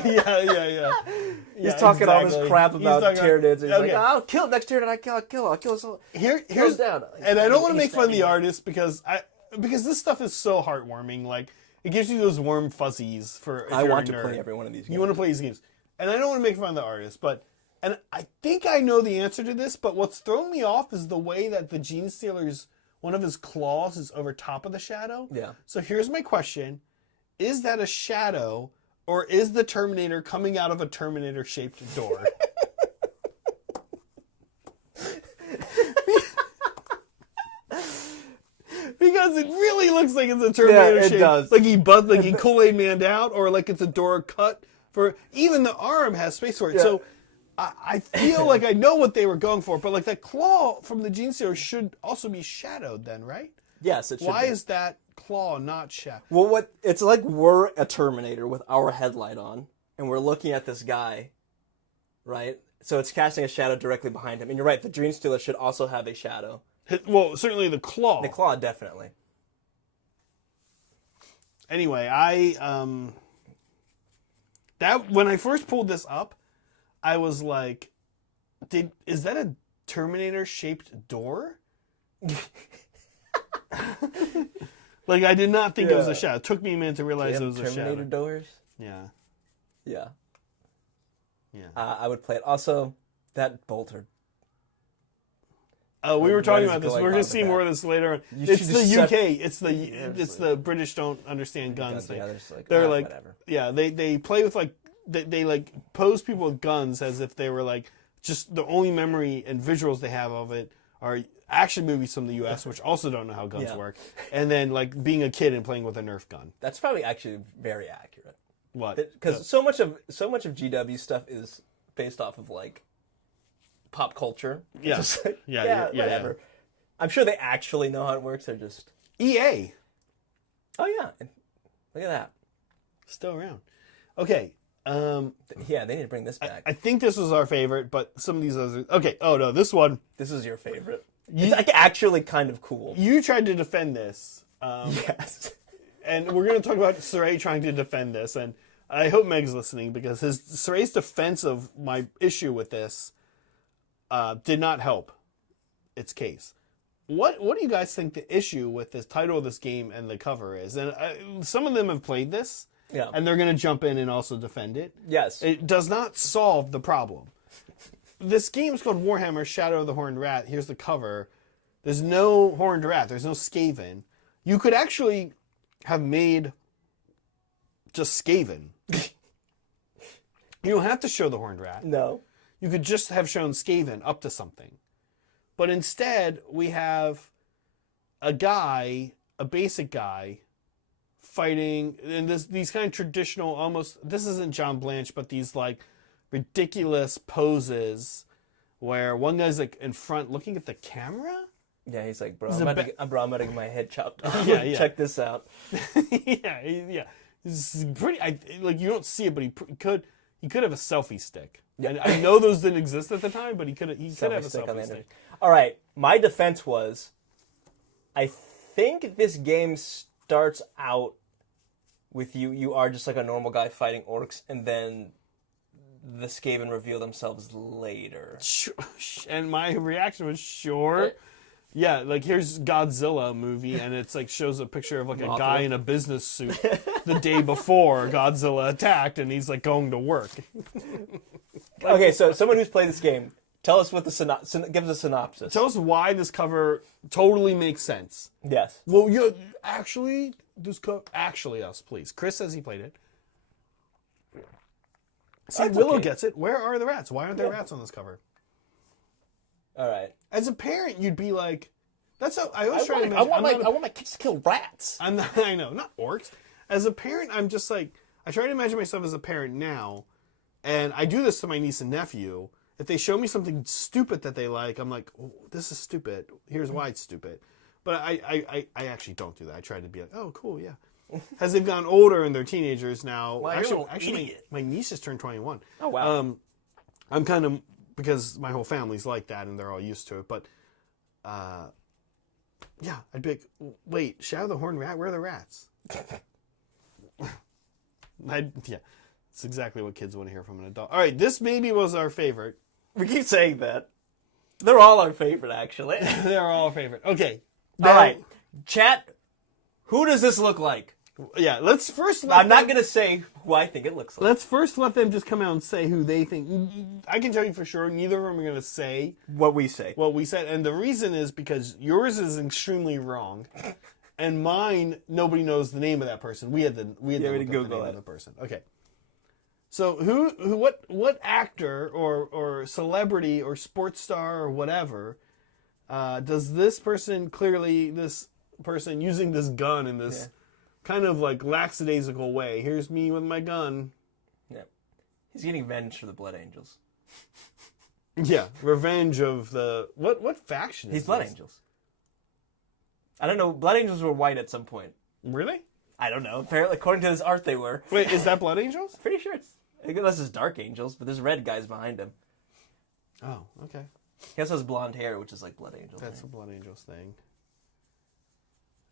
He's talking all this crap about Tyranids. He's like, I'll kill it next turn, and I'll kill it. Here's down. And I don't want to make fun of the artist because this stuff is so heartwarming. Like, it gives you those warm fuzzies for. I want to play every one of these games. You want to play these games, and I don't want to make fun of the artist, and I think I know the answer to this. But what's thrown me off is the way that the Gene Stealer's one of his claws is over top of the shadow. Yeah. So here's my question. Is that a shadow, or is the Terminator coming out of a Terminator-shaped door? Because it really looks like it's a Terminator shape. It does. Like he Kool-Aid Man'd out, or like it's a door cut for... Even the arm has space for it. Yeah. So I feel like I know what they were going for, but like that claw from the Gene Stealer should also be shadowed then, right? Yes, it should Why be. is that claw not shadowed? Well, it's like we're a Terminator with our headlight on, and we're looking at this guy, right? So it's casting a shadow directly behind him. And you're right, the Gene Stealer should also have a shadow. Well, certainly the claw. The claw, definitely. Anyway, when I first pulled this up, I was like, is that a Terminator-shaped door? Like, I did not think it was a shadow. It took me a minute to realize it was a shadow. Terminator doors? Yeah. Yeah. Yeah. I would play it. Also, that bolter. Oh, we were talking about this. We're going to see more of this later. It's the UK. It's the British don't understand guns thing. They're like, whatever. Yeah, they play with like, they like pose people with guns as if they were like, just the only memory and visuals they have of it are action movies from the US, which also don't know how guns work. And then like being a kid and playing with a Nerf gun. That's probably actually very accurate. What? Because so much of GW stuff is based off of like pop culture. Yeah. Like, whatever. Yeah. I'm sure they actually know how it works. They're just EA. Oh yeah. Look at that. Still around. Okay. Yeah, they need to bring this back. I think this was our favorite, but some of these others. Okay. Oh no, this one. This is your favorite. It's like actually kind of cool. You tried to defend this. Yes. And we're going to talk about Cire trying to defend this, and I hope Meg's listening because Cire's defense of my issue with this did not help its case. What do you guys think the issue with this title of this game and the cover is? And some of them have played this, and they're going to jump in and also defend it. Yes. It does not solve the problem. This game is called Warhammer Shadow of the Horned Rat. Here's the cover. There's no Horned Rat. There's no Skaven. You could actually have made just Skaven. You don't have to show the Horned Rat. No. You could just have shown Skaven up to something. But instead, we have a basic guy, fighting in these kind of traditional, almost, this isn't John Blanche, but these like ridiculous poses where one guy's like in front looking at the camera. Yeah, he's like, bro, I'm about to get my head chopped off. Yeah. Check this out. yeah. It's pretty. Like you don't see it, but he could have a selfie stick. Yeah. I know those didn't exist at the time, but he could have a selfie stick. All right, my defense was, I think this game starts out with you are just like a normal guy fighting orcs, and then the Skaven reveal themselves later. And my reaction was sure. Yeah, like here's Godzilla movie, and it's like shows a picture of like a guy in a business suit the day before Godzilla attacked, and he's like going to work. Okay, so someone who's played this game, tell us what give us a synopsis. Tell us why this cover totally makes sense. Yes. Well, yeah, actually, us, please. Chris says he played it. See, Willow gets it. Where are the rats? Why aren't there rats on this cover? All right. As a parent, you'd be like, "That's how I always try to imagine." I want my kids to kill rats. I know, not orcs. As a parent, I'm just like, I try to imagine myself as a parent now, and I do this to my niece and nephew. If they show me something stupid that they like, I'm like, oh, "This is stupid. Here's why it's stupid." But I actually don't do that. I try to be like, "Oh, cool, yeah." As they've gotten older and they're teenagers now, well, actually, my niece just turned 21. Oh wow! I'm kind of, because my whole family's like that and they're all used to it. But Yeah, I'd be like, wait, Shadow the Horned Rat? Where are the rats? Yeah, it's exactly what kids want to hear from an adult. All right, this maybe was our favorite. We keep saying that. They're all our favorite, actually. They're all our favorite. Okay. All right. Chat, who does this look like? Yeah, let's first I'm not going to say who I think it looks like. Let's first let them just come out and say who they think. I can tell you for sure, neither of them are going to say what we say. What we said. And the reason is because yours is extremely wrong. And mine, nobody knows the name of that person. We had to Google the name of the person. Okay. So what actor or celebrity or sports star or whatever does this person using this gun in this kind of like lackadaisical way? Here's me with my gun. Yeah. He's getting revenge for the Blood Angels. Yeah, revenge of the what faction is He's Blood Angels. I don't know. Blood Angels were white at some point. Really? I don't know. Apparently, according to this art, they were. Wait, is that Blood Angels? Pretty sure it's... Unless it's Dark Angels, but there's red guys behind him. Oh, okay. He also has blonde hair, which is like Blood Angels. That's a Blood Angels thing.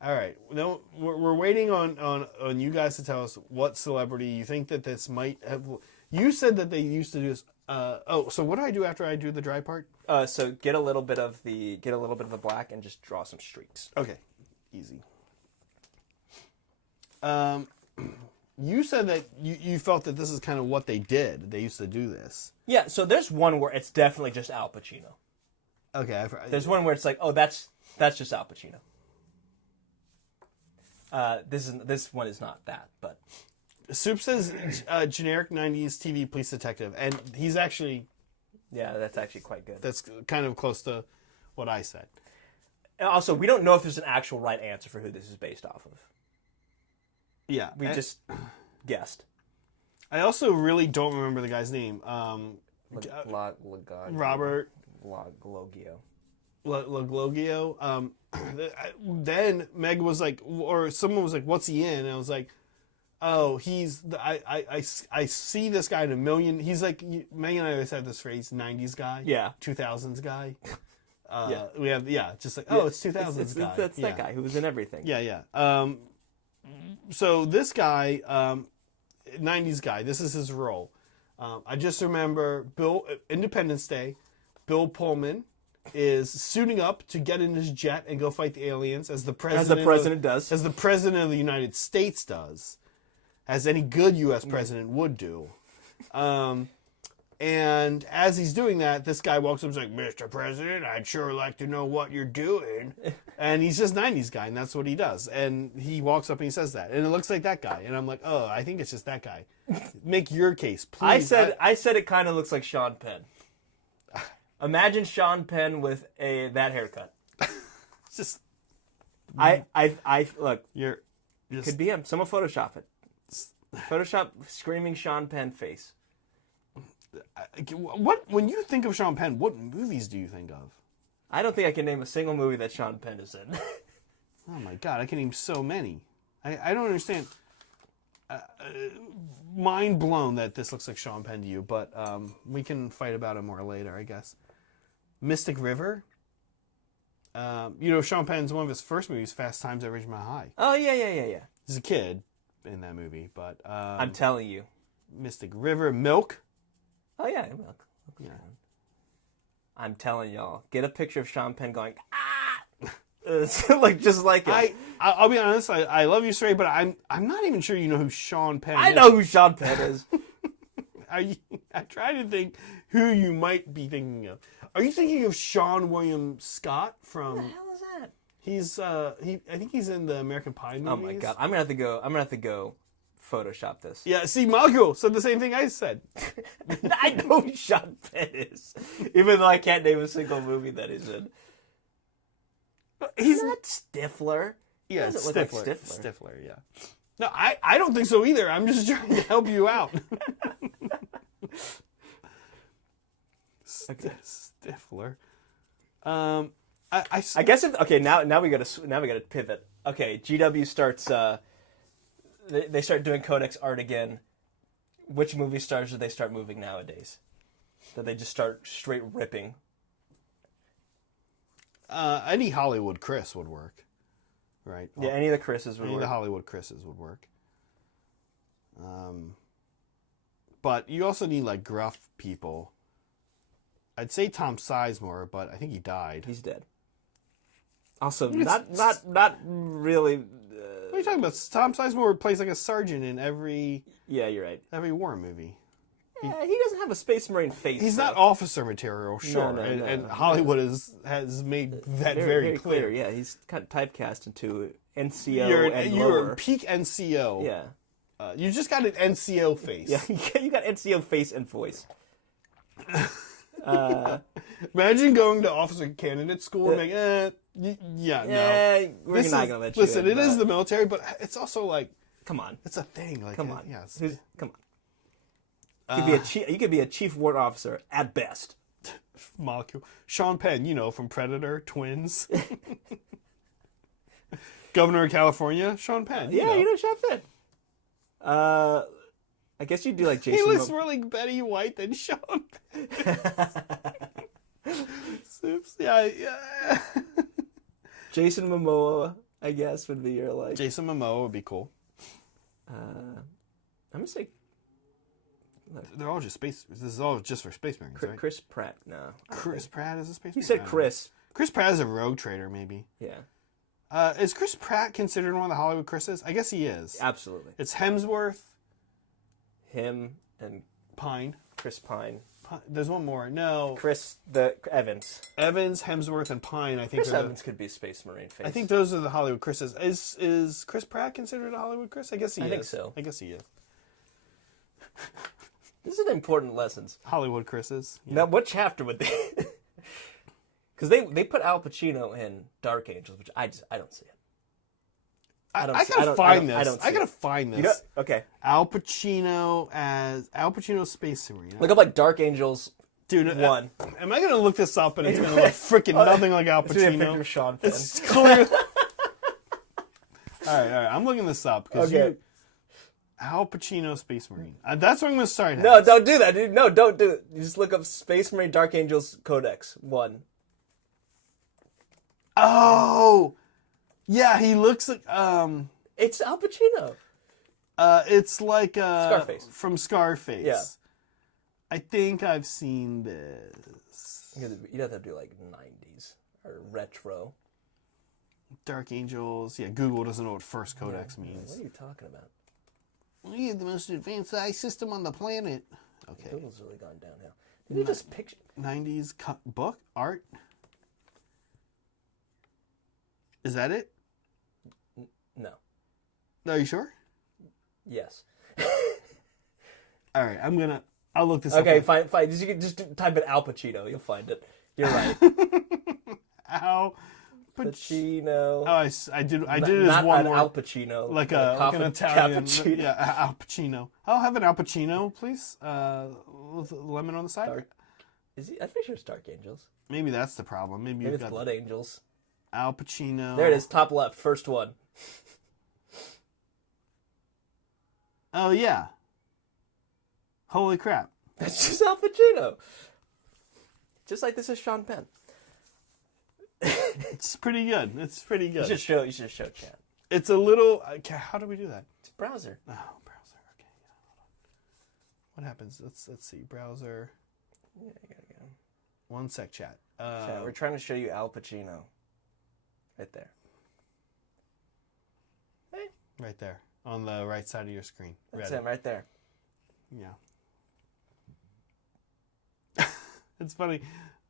All right. No, we're waiting on you guys to tell us what celebrity you think that this might have... You said that they used to do this... so what do I do after I do the dry part? So get a little bit of the black and just draw some streaks. Okay, easy. You said that you felt that this is kind of what they did. They used to do this. Yeah. So there's one where it's definitely just Al Pacino. Okay. There's one where it's like, oh, that's just Al Pacino. This one is not that, but. Soup says generic 90s TV police detective, and he's actually... Yeah, that's actually quite good. That's kind of close to what I said. And also, we don't know if there's an actual right answer for who this is based off of. Yeah. We just guessed. I also really don't remember the guy's name. Robert... Laglogio. Laglogio. Then Meg was like, or someone was like, what's he in? And I was like... Oh, I see this guy in a million. He's like, Meg and I always have this phrase, 90s guy. Yeah. 2000s guy. Yeah. We have, just like, it's 2000s guy. That's that guy who was in everything. Yeah. So this guy, 90s guy, this is his role. I just remember Independence Day, Bill Pullman is suiting up to get in his jet and go fight the aliens as the president does. As the president of the United States does. As any good U.S. president would do. And as he's doing that, this guy walks up and is like, Mr. President, I'd sure like to know what you're doing. And he's just 90s guy, and that's what he does. And he walks up and he says that. And it looks like that guy. And I'm like, oh, I think it's just that guy. Make your case, please. I said it kind of looks like Sean Penn. Imagine Sean Penn with that haircut. It's just... Look. You're just... Could be him. Someone Photoshop it. Photoshop screaming Sean Penn face. When you think of Sean Penn, what movies do you think of? I don't think I can name a single movie that Sean Penn is in. Oh my god, I can name so many. I don't understand. Mind blown that this looks like Sean Penn to you, but we can fight about it more later, I guess. Mystic River. Sean Penn's one of his first movies, Fast Times at Ridgemont High. Oh yeah. He's a kid in that movie, but I'm telling you, Mystic River, Milk. Oh yeah, Milk. Yeah. I'm telling y'all, get a picture of Sean Penn going just like it. I'll be honest, I love you, Stray, but I'm not even sure you know who Sean Penn is. I know who Sean Penn is. I try to think who you might be thinking of. Are you thinking of Sean William Scott from? What the hell is that? He's I think he's in the American Pie movies. Oh my god, I'm gonna have to go Photoshop this. Yeah, see, Margot said the same thing I said. I know who Sean Penn is, even though I can't name a single movie that he's in. He's not Stifler. Yeah, it's Stifler. Like Stifler, yeah. No, I don't think so either. I'm just trying to help you out. Okay. Stifler. I guess now we gotta pivot. Okay, GW starts. They start doing Codex art again. Which movie stars do they start moving nowadays? Do they just start straight ripping? any Hollywood Chris would work, right? Yeah, any of the Chris's would any work. of the Hollywood Chris's would work. But you also need like gruff people. I'd say Tom Sizemore, but I think he died. He's dead. Also, not really. What are you talking about? Tom Sizemore plays like a sergeant in every. Yeah, you're right. Every war movie. Yeah, he doesn't have a Space Marine face. He's not officer material, sure. No, and Hollywood has made that very clear. Yeah, he's kind of typecast into NCO you're peak NCO. Yeah. You just got an NCO face. Yeah, you got NCO face and voice. Imagine going to officer candidate school and like, no. We're not gonna let you. Listen, it is the military, but it's also like, come on, it's a thing. Like, come on, yeah, come on. You could be a chief warrant officer at best. Molecule. Sean Penn, from Predator, Twins. Governor of California, Sean Penn. Yeah, Sean Penn. I guess you'd do like Jason. He looks more like Betty White than Sean Penn. Yeah. Jason Momoa, I guess, would be your like. Jason Momoa would be cool. I'm gonna say. They're all just space. This is all just for Space Marines, right? Chris Pratt, no. Chris Pratt is a Space Marine? You said Chris. Chris Pratt is a rogue trader, maybe. Yeah. Is Chris Pratt considered one of the Hollywood Chris's? I guess he is. Absolutely. It's Hemsworth. Him and Pine. Chris Pine. There's one more. No. Evans. Evans, Hemsworth, and Pine, I think. Chris Evans could be a Space Marine face. I think those are the Hollywood Chris's. Is Chris Pratt considered a Hollywood Chris? I guess he is. I think so. I guess he is. These are the important lessons. Hollywood Chris's. Yeah. Now, what chapter would they? Because they put Al Pacino in Dark Angels, which I don't see it. I gotta find this. I gotta find this. Okay. Al Pacino Space Marine. Look up like Dark Angels. Dude, 1. Am I gonna look this up and it's gonna look freaking nothing like Al Pacino? It's a picture of Sean Penn. It's clear. All right. I'm looking this up because Al Pacino Space Marine. That's what I'm gonna start. No, don't do that, dude. No, don't do it. You just look up Space Marine Dark Angels Codex 1. Oh. Yeah, he looks like it's Al Pacino. It's like Scarface. From Scarface. Yeah. I think I've seen this. You'd have to do like 90s or retro. Dark Angels. Yeah, Google doesn't know what first codex means. What are you talking about? We have the most advanced eye system on the planet. Okay. Google's really gone downhill. Did you just picture 90s book art? Is that it? No. Are you sure? Yes. All right, I'll look this up. Okay, fine. Just type in Al Pacino. You'll find it. You're right. Al Pacino. Oh, I did it as one word. Al Pacino. Like an Italian. Cappuccino. Yeah, Al Pacino. I'll have an Al Pacino, please. With lemon on the side. I'm pretty sure it's Dark Angels. Maybe that's the problem. Maybe it's Blood Angels. Al Pacino. There it is, top left, first one. Oh, yeah. Holy crap. That's just Al Pacino. Just like this is Sean Penn. It's pretty good. It's pretty good. You should show chat. It's a little... how do we do that? It's browser. Oh, browser. Okay, yeah, hold on. What happens? Let's see. Browser. Yeah, you gotta go. One sec, chat. Chat. We're trying to show you Al Pacino. Right there. Hey. Right there. On the right side of your screen. That's him right there. Yeah. It's funny.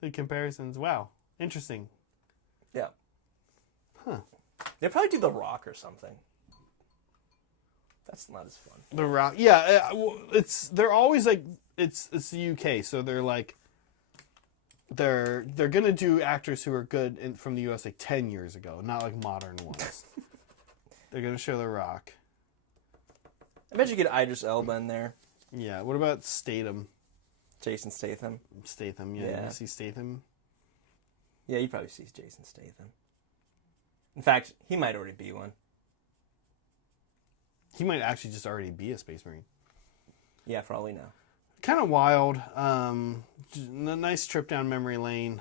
The comparisons. Wow. Interesting. Yeah. Huh. They'd probably do The Rock or something. That's not as fun. The Rock. Yeah. They're always like, it's the UK, so they're like, they're gonna do actors who are good from the US like 10 years ago, not like modern ones. They're gonna show The Rock. I bet you get Idris Elba in there. Yeah. What about Statham? Jason Statham. Yeah. You see Statham? Yeah, you probably see Jason Statham. In fact, he might already be one. He might actually just already be a Space Marine. Yeah, for all we know. Kind of wild. Nice trip down memory lane.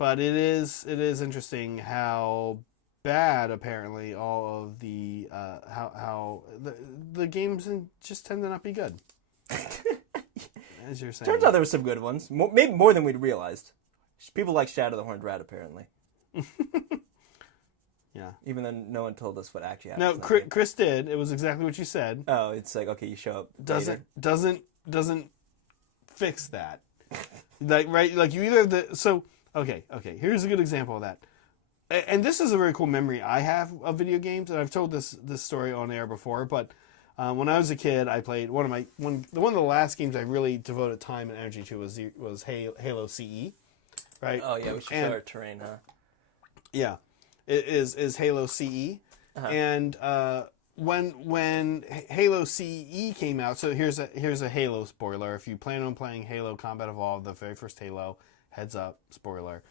But it is interesting how bad apparently all of the how the games just tend to not be good. As you're saying. Turns out there were some good ones, maybe more than we'd realized. People like Shadow the Horned Rat apparently. Yeah. Even though no one told us what actually happened. No, Chris did. It was exactly what you said. Oh, it's like, okay, you show up. Doesn't fix that. Like, right? Like, you either okay. Here's a good example of that. And this is a very cool memory I have of video games, and I've told this story on air before. But when I was a kid, I played one of the last games I really devoted time and energy to was Halo CE, right? Oh yeah, we should show our terrain, huh? Yeah, it is Halo CE, and when Halo CE came out, so here's a Halo spoiler. If you plan on playing Halo Combat Evolved, the very first Halo, heads up, spoiler.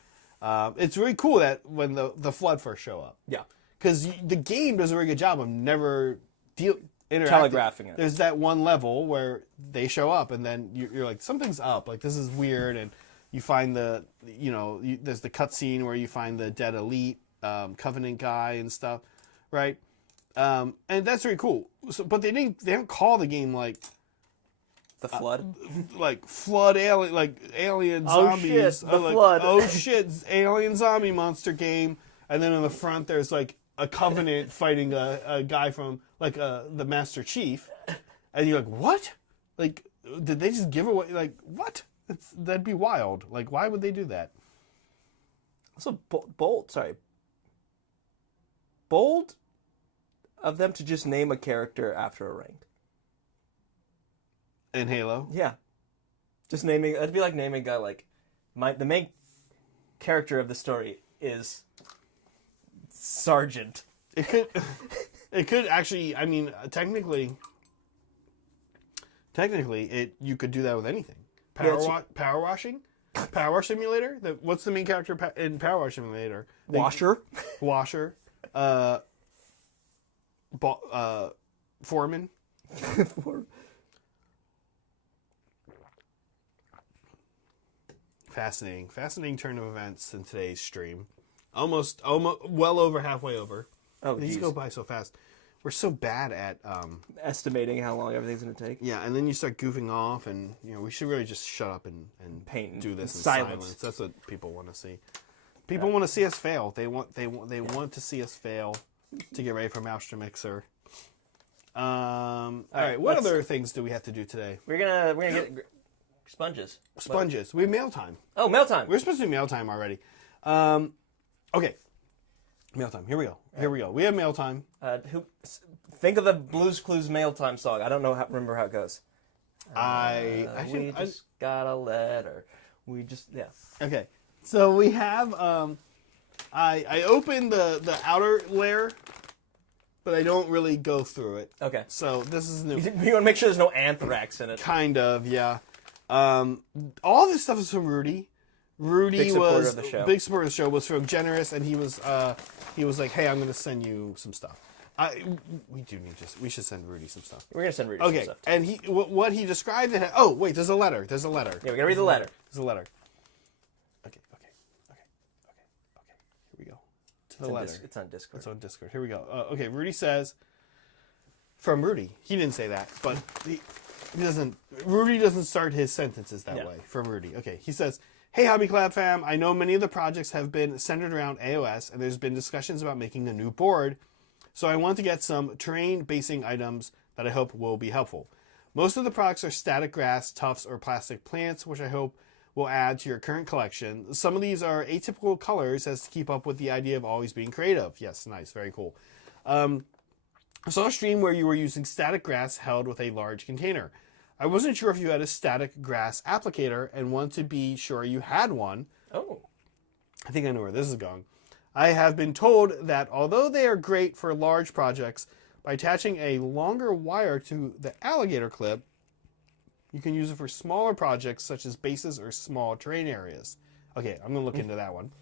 It's really cool that when the Flood first show up. Yeah. Because the game does a very good job of never interacting. Telegraphing it. There's that one level where they show up, and then you're like, something's up. Like, this is weird, and you find there's the cutscene where you find the dead elite Covenant guy and stuff, right? And that's very cool. So, but they don't call the game like the Flood, like Flood alien, like alien zombies. Oh shit, the Flood. Oh shit, alien zombie monster game. And then in the front, there's like a Covenant fighting a guy from like the Master Chief, and you're like, what? Like, did they just give away? Like, what? That'd be wild. Like, why would they do that? Also, bold of them to just name a character after a rank. In Halo? Yeah. Just naming... It'd be like naming a guy like... the main character of the story is... Sergeant. It could actually... I mean, technically, you could do that with anything. Power washing? Power Wash Simulator? What's the main character in Power Wash Simulator? Washer. Foreman. Fascinating turn of events in today's stream. Almost well over halfway over. Oh, these go by so fast. We're so bad at estimating how long everything's going to take. Yeah, and then you start goofing off, and we should really just shut up and paint, do this in silence. That's what people want to see. People want to see us fail. They want to see us fail to get ready for Maelstrom Mixer. All right. What other things do we have to do today? We're gonna get sponges. Sponges. We have mail time. Oh, mail time. We're supposed to do mail time already. Okay. Mail time. Here we go. We have mail time. Think of the Blue's Clues mail time song. I don't remember how it goes. We just got a letter. Okay. So we have. I opened the outer layer, but I don't really go through it. Okay. So this is new. You want to make sure there's no anthrax in it. Kind of, yeah. All this stuff is from Rudy. Rudy big supporter was of the show. Big supporter of the show. Was from Generous, and he was like, "Hey, I'm going to send you some stuff." We should send Rudy some stuff. We're going to send Rudy some stuff. Okay, and what he described it. Oh wait, there's a letter. Yeah, we got to read the letter. There's a letter. Okay. Here we go. To the letter. It's on Discord. It's on Discord. Here we go. Okay, Rudy says. From Rudy. He didn't say that, but Rudy doesn't start his sentences that way. From Rudy. Okay, he says, "Hey, Hobby Collab fam, I know many of the projects have been centered around AOS, and there's been discussions about making a new board, so I want to get some terrain basing items that I hope will be helpful. Most of the products are static grass, tufts, or plastic plants, which I hope will add to your current collection. Some of these are atypical colors as to keep up with the idea of always being creative." Yes, nice, very cool. I saw a stream where you were using static grass held with a large container. I wasn't sure if you had a static grass applicator and want to be sure you had one. Oh. I think I know where this is going. I have been told that although they are great for large projects, by attaching a longer wire to the alligator clip, you can use it for smaller projects such as bases or small terrain areas. Okay, I'm going to look into that one.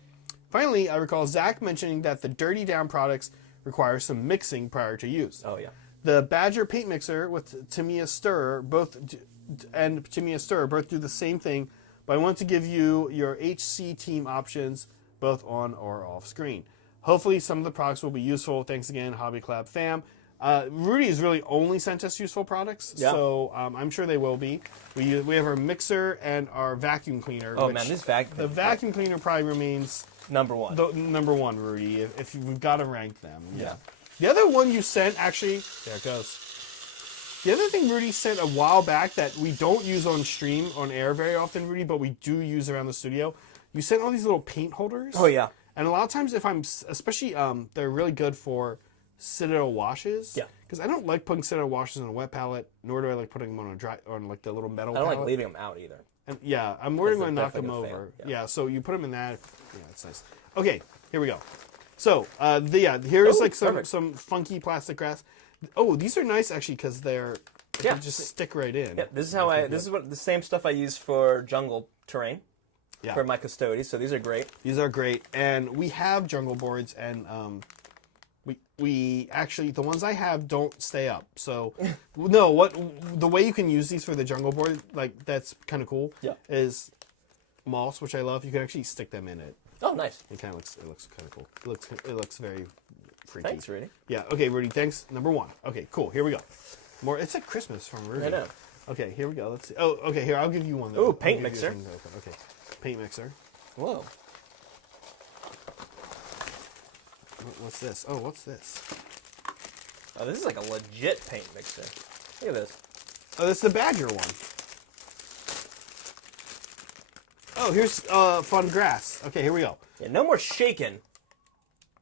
Finally, I recall Zach mentioning that the Dirty Down products require some mixing prior to use. Oh, yeah. The Badger paint mixer with Tamiya Stir both do the same thing, but I want to give you your HC team options both on or off screen. Hopefully some of the products will be useful. Thanks again, Hobby Collab fam. Rudy has really only sent us useful products, so I'm sure they will be. We have our mixer and our vacuum cleaner. Oh man, this vacuum. The vacuum cleaner probably remains number one. Number one, Rudy. If we've got to rank them. Yeah. The other one you sent, actually, there it goes. The other thing Rudy sent a while back that we don't use on stream, on air very often, Rudy, but we do use around the studio. You sent all these little paint holders. Oh yeah. And a lot of times, if I'm, especially, they're really good for Citadel washes. Yeah. Because I don't like putting Citadel washes on a wet palette, nor do I like putting them on a dry, on like the little metal palette. I don't like leaving them out either. And yeah, I'm worried I'm going to knock them over. Yeah, so you put them in that. Yeah, it's nice. Okay, here we go. So, here's like some funky plastic grass. Oh, these are nice actually because they're just stick right in. Yeah, this is what the same stuff I use for jungle terrain. Yeah. For my custodies, so these are great. These are great, and we have jungle boards, and we actually, the ones I have don't stay up. So, no, the way you can use these for the jungle board, like that's kind of cool. Yeah. Is moss, which I love. You can actually stick them in it. Oh, nice. It looks kind of cool. It looks very freaky. Thanks, Rudy. Yeah. Okay, Rudy. Thanks. Number one. Okay, cool. Here we go. More. It's like Christmas from Rudy. I know. Okay, here we go. Let's see. Oh, okay. Here, I'll give you one. Oh, paint mixer. Okay, paint mixer. Whoa. What's this? Oh, what's this? Oh, this is like a legit paint mixer. Look at this. Oh, this is the Badger one. Oh, here's fun grass. Okay, here we go. Yeah, no more shaking.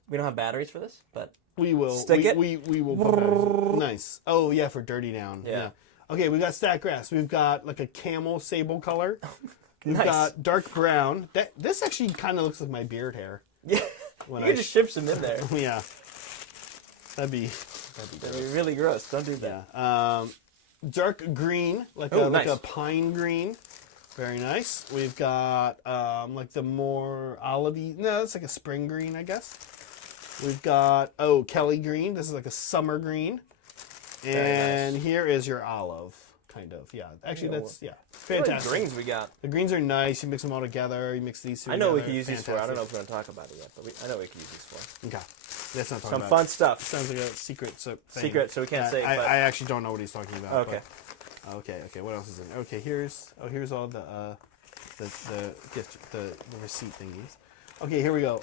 We don't have batteries for this, but we will. Stick it. We will. Put nice. Oh yeah, for dirty down. Yeah. Okay, we got stack grass. We've got like a camel sable color. We've Nice. got dark brown. This actually kind of looks like my beard hair. Yeah. You can just ship some in there. Yeah. That'd be really gross. Don't do that. Yeah. Dark green, like a pine green. Very nice. We've got like the more olivey. No, it's like a spring green, I guess. We've got Kelly green. This is like a summer green. And here is your olive, kind of. Yeah. Actually, that's fantastic. What greens we got? The greens are nice. You mix them all together. You mix these two I know together. we could use these for. I don't know if we're going to talk about it yet, but I know we could use these for. Okay. That's not talking some about fun stuff. Sounds like a secret. Thing. Secret, so we can't say. I actually don't know what he's talking about. Okay. But, okay. What else is in? Okay. Here's all the gift, the receipt thingies. Okay. Here we go.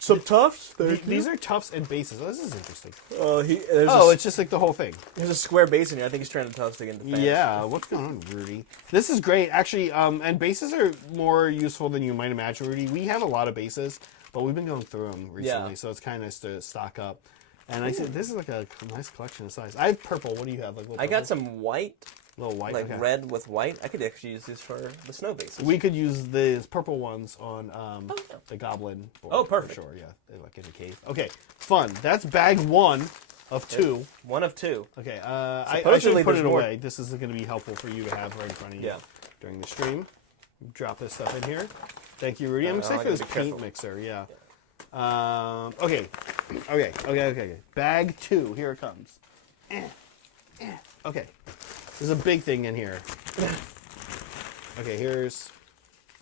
Some tufts. These are tufts and bases. Oh, this is interesting. It's just like the whole thing. There's a square base in here. I think he's trying to tell us to get into fans. Yeah, what's going on, Rudy? This is great, actually. And bases are more useful than you might imagine, Rudy. We have a lot of bases, but we've been going through them recently, so it's kind of nice to stock up. And I said this is like a nice collection of size. I have purple. What do you have? Like I got some white. Little white, like red with white. I could actually use these for the snow bases. We could use these purple ones on the goblin board. Oh, perfect. For sure, yeah. They're like in a cave. Okay, fun. That's bag 1 of 2. 1 of 2. Okay, I should put it away. This is going to be helpful for you to have right in front of you during the stream. Drop this stuff in here. Thank you, Rudy. I'm excited for this paint mixer. Yeah. Okay. Bag 2. Here it comes. Okay. There's a big thing in here. Okay, here's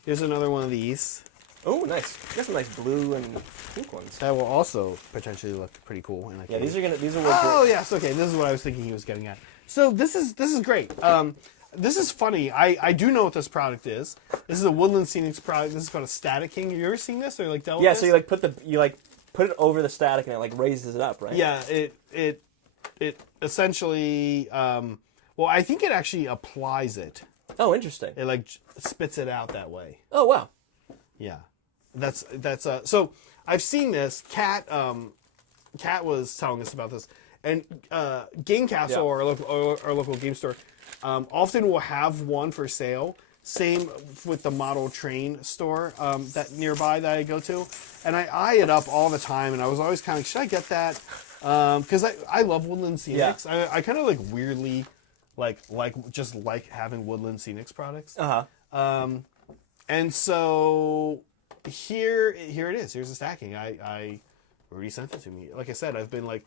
another one of these. Oh, nice. You got some nice blue and pink ones. That will also potentially look pretty cool. These are work great. Oh yes, okay. This is what I was thinking he was getting at. So this is great. This is funny. I do know what this product is. This is a Woodland Scenics product. This is called a Static King. Have you ever seen this or like dealt with this? So you put it over the static and it like raises it up, right? Yeah. It essentially. Well, I think it actually applies it. Oh, interesting. It like spits it out that way. Oh, wow. Yeah, that's so I've seen this. Kat was telling us about this, and Game Castle or our local game store often will have one for sale. Same with the model train store that nearby that I go to, and I eye it up all the time. And I was always kind of, should I get that? Because I love Woodland Scenics. Yeah. I kind of like weirdly. Like having Woodland Scenics products. And so here it is. Here's the stacking. I already sent it to me. Like I said, I've been like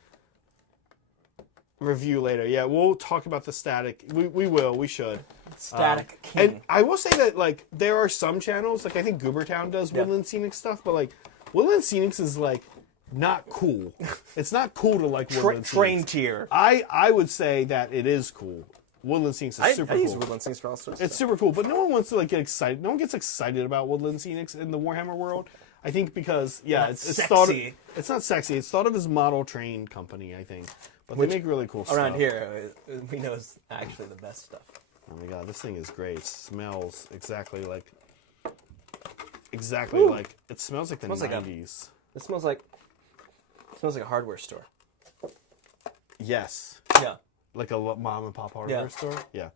review later. Yeah, we'll talk about the static. We will. We should. Static King. And I will say that, like, there are some channels, like I think Goobertown does Woodland Scenic stuff, but, like, Woodland Scenics is, like, not cool. It's not cool to like Woodland Scenics. Train tier. I would say that it is cool. Woodland Scenics is super I cool. use Woodland Scenics for all sorts of It's stuff. super cool, but no one wants to, like, get excited. No one gets excited about Woodland Scenics in the Warhammer world. I think because, it's thought of, it's not sexy. It's thought of as model train company, I think. But they make really cool stuff. Around here, we know it's actually the best stuff. Oh my god, this thing is great. It smells exactly like... like... It smells like the 90s. It smells like a hardware store. Yes. Yeah. Like a mom and pop hardware store? Yeah.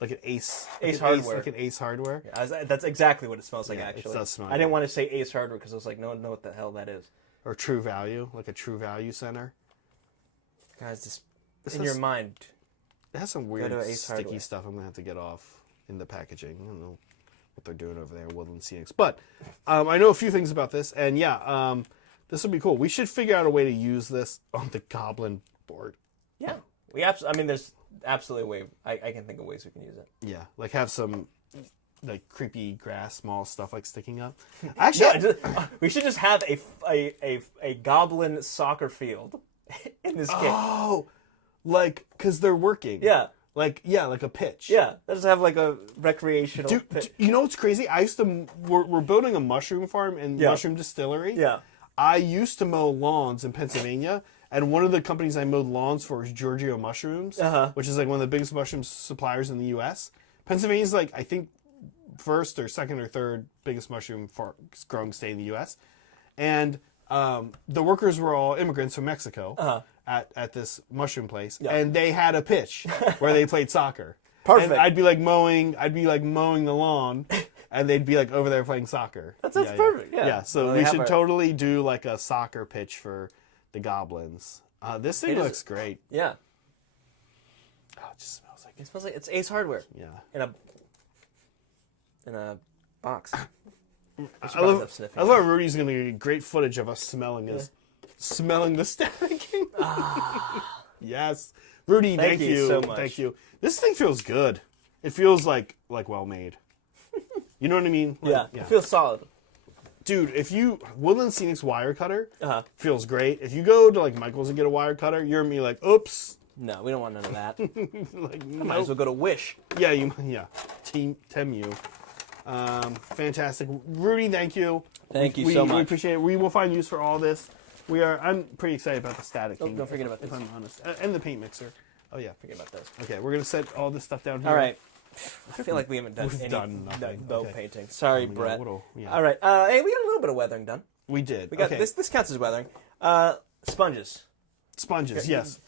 Like an Ace Hardware. Like an Ace Hardware? Yeah, that's exactly what it smells like, actually. It does smell I didn't want to say Ace Hardware because I was like, no one knows what the hell that is. Or True Value, like a True Value Center. Guys, just in your mind. It has some weird sticky Hardware. stuff I'm going to have to get off in the packaging. I don't know what they're doing over there at Woodland Scenics. But I know a few things about this, and this would be cool. We should figure out a way to use this on the Goblin board. Yeah. There's absolutely a way. I can think of ways we can use it. Yeah, like have some like creepy grass, small stuff like sticking up. Actually, we should just have a goblin soccer field in this game. Oh, like because they're working. Yeah. Like a pitch. Yeah, let's have like a recreational pitch. You know what's crazy? We're building a mushroom farm and mushroom distillery. Yeah. I used to mow lawns in Pennsylvania, and one of the companies I mowed lawns for is Giorgio Mushrooms, which is like one of the biggest mushroom suppliers in the U.S. Pennsylvania's like, I think, first or second or third biggest mushroom growing state in the U.S. And the workers were all immigrants from Mexico at this mushroom place, and they had a pitch where they played soccer. Perfect. And I'd be like mowing the lawn, and they'd be like over there playing soccer. That's perfect. Yeah. So we should totally do like a soccer pitch for the goblins. This thing looks great. Yeah. Oh, it just smells like it. Smells like it's Ace Hardware. Yeah. In a box. I love Rudy's going to get great footage of us smelling the Static King. Yes. Rudy, thank you so much. Thank you. This thing feels good. It feels like well made. You know what I mean? Like, It feels solid. Dude, Woodland Scenics wire cutter feels great. If you go to like Michael's and get a wire cutter, you're me like, oops. No, we don't want none of that. Like, Might as well go to Wish. Yeah, Temu. Fantastic. Rudy, thank you. Thank you so much. We appreciate it. We will find use for all this. I'm pretty excited about the Static King. Don't forget about this. If I'm honest. And the paint mixer. Oh yeah. Forget about this. Okay, we're going to set all this stuff down here. All right. I feel like we haven't done nothing. No painting. Sorry, Brett. All right. Hey, we got a little bit of weathering done. We did. We got this counts as weathering. Sponges. Sponges, yes.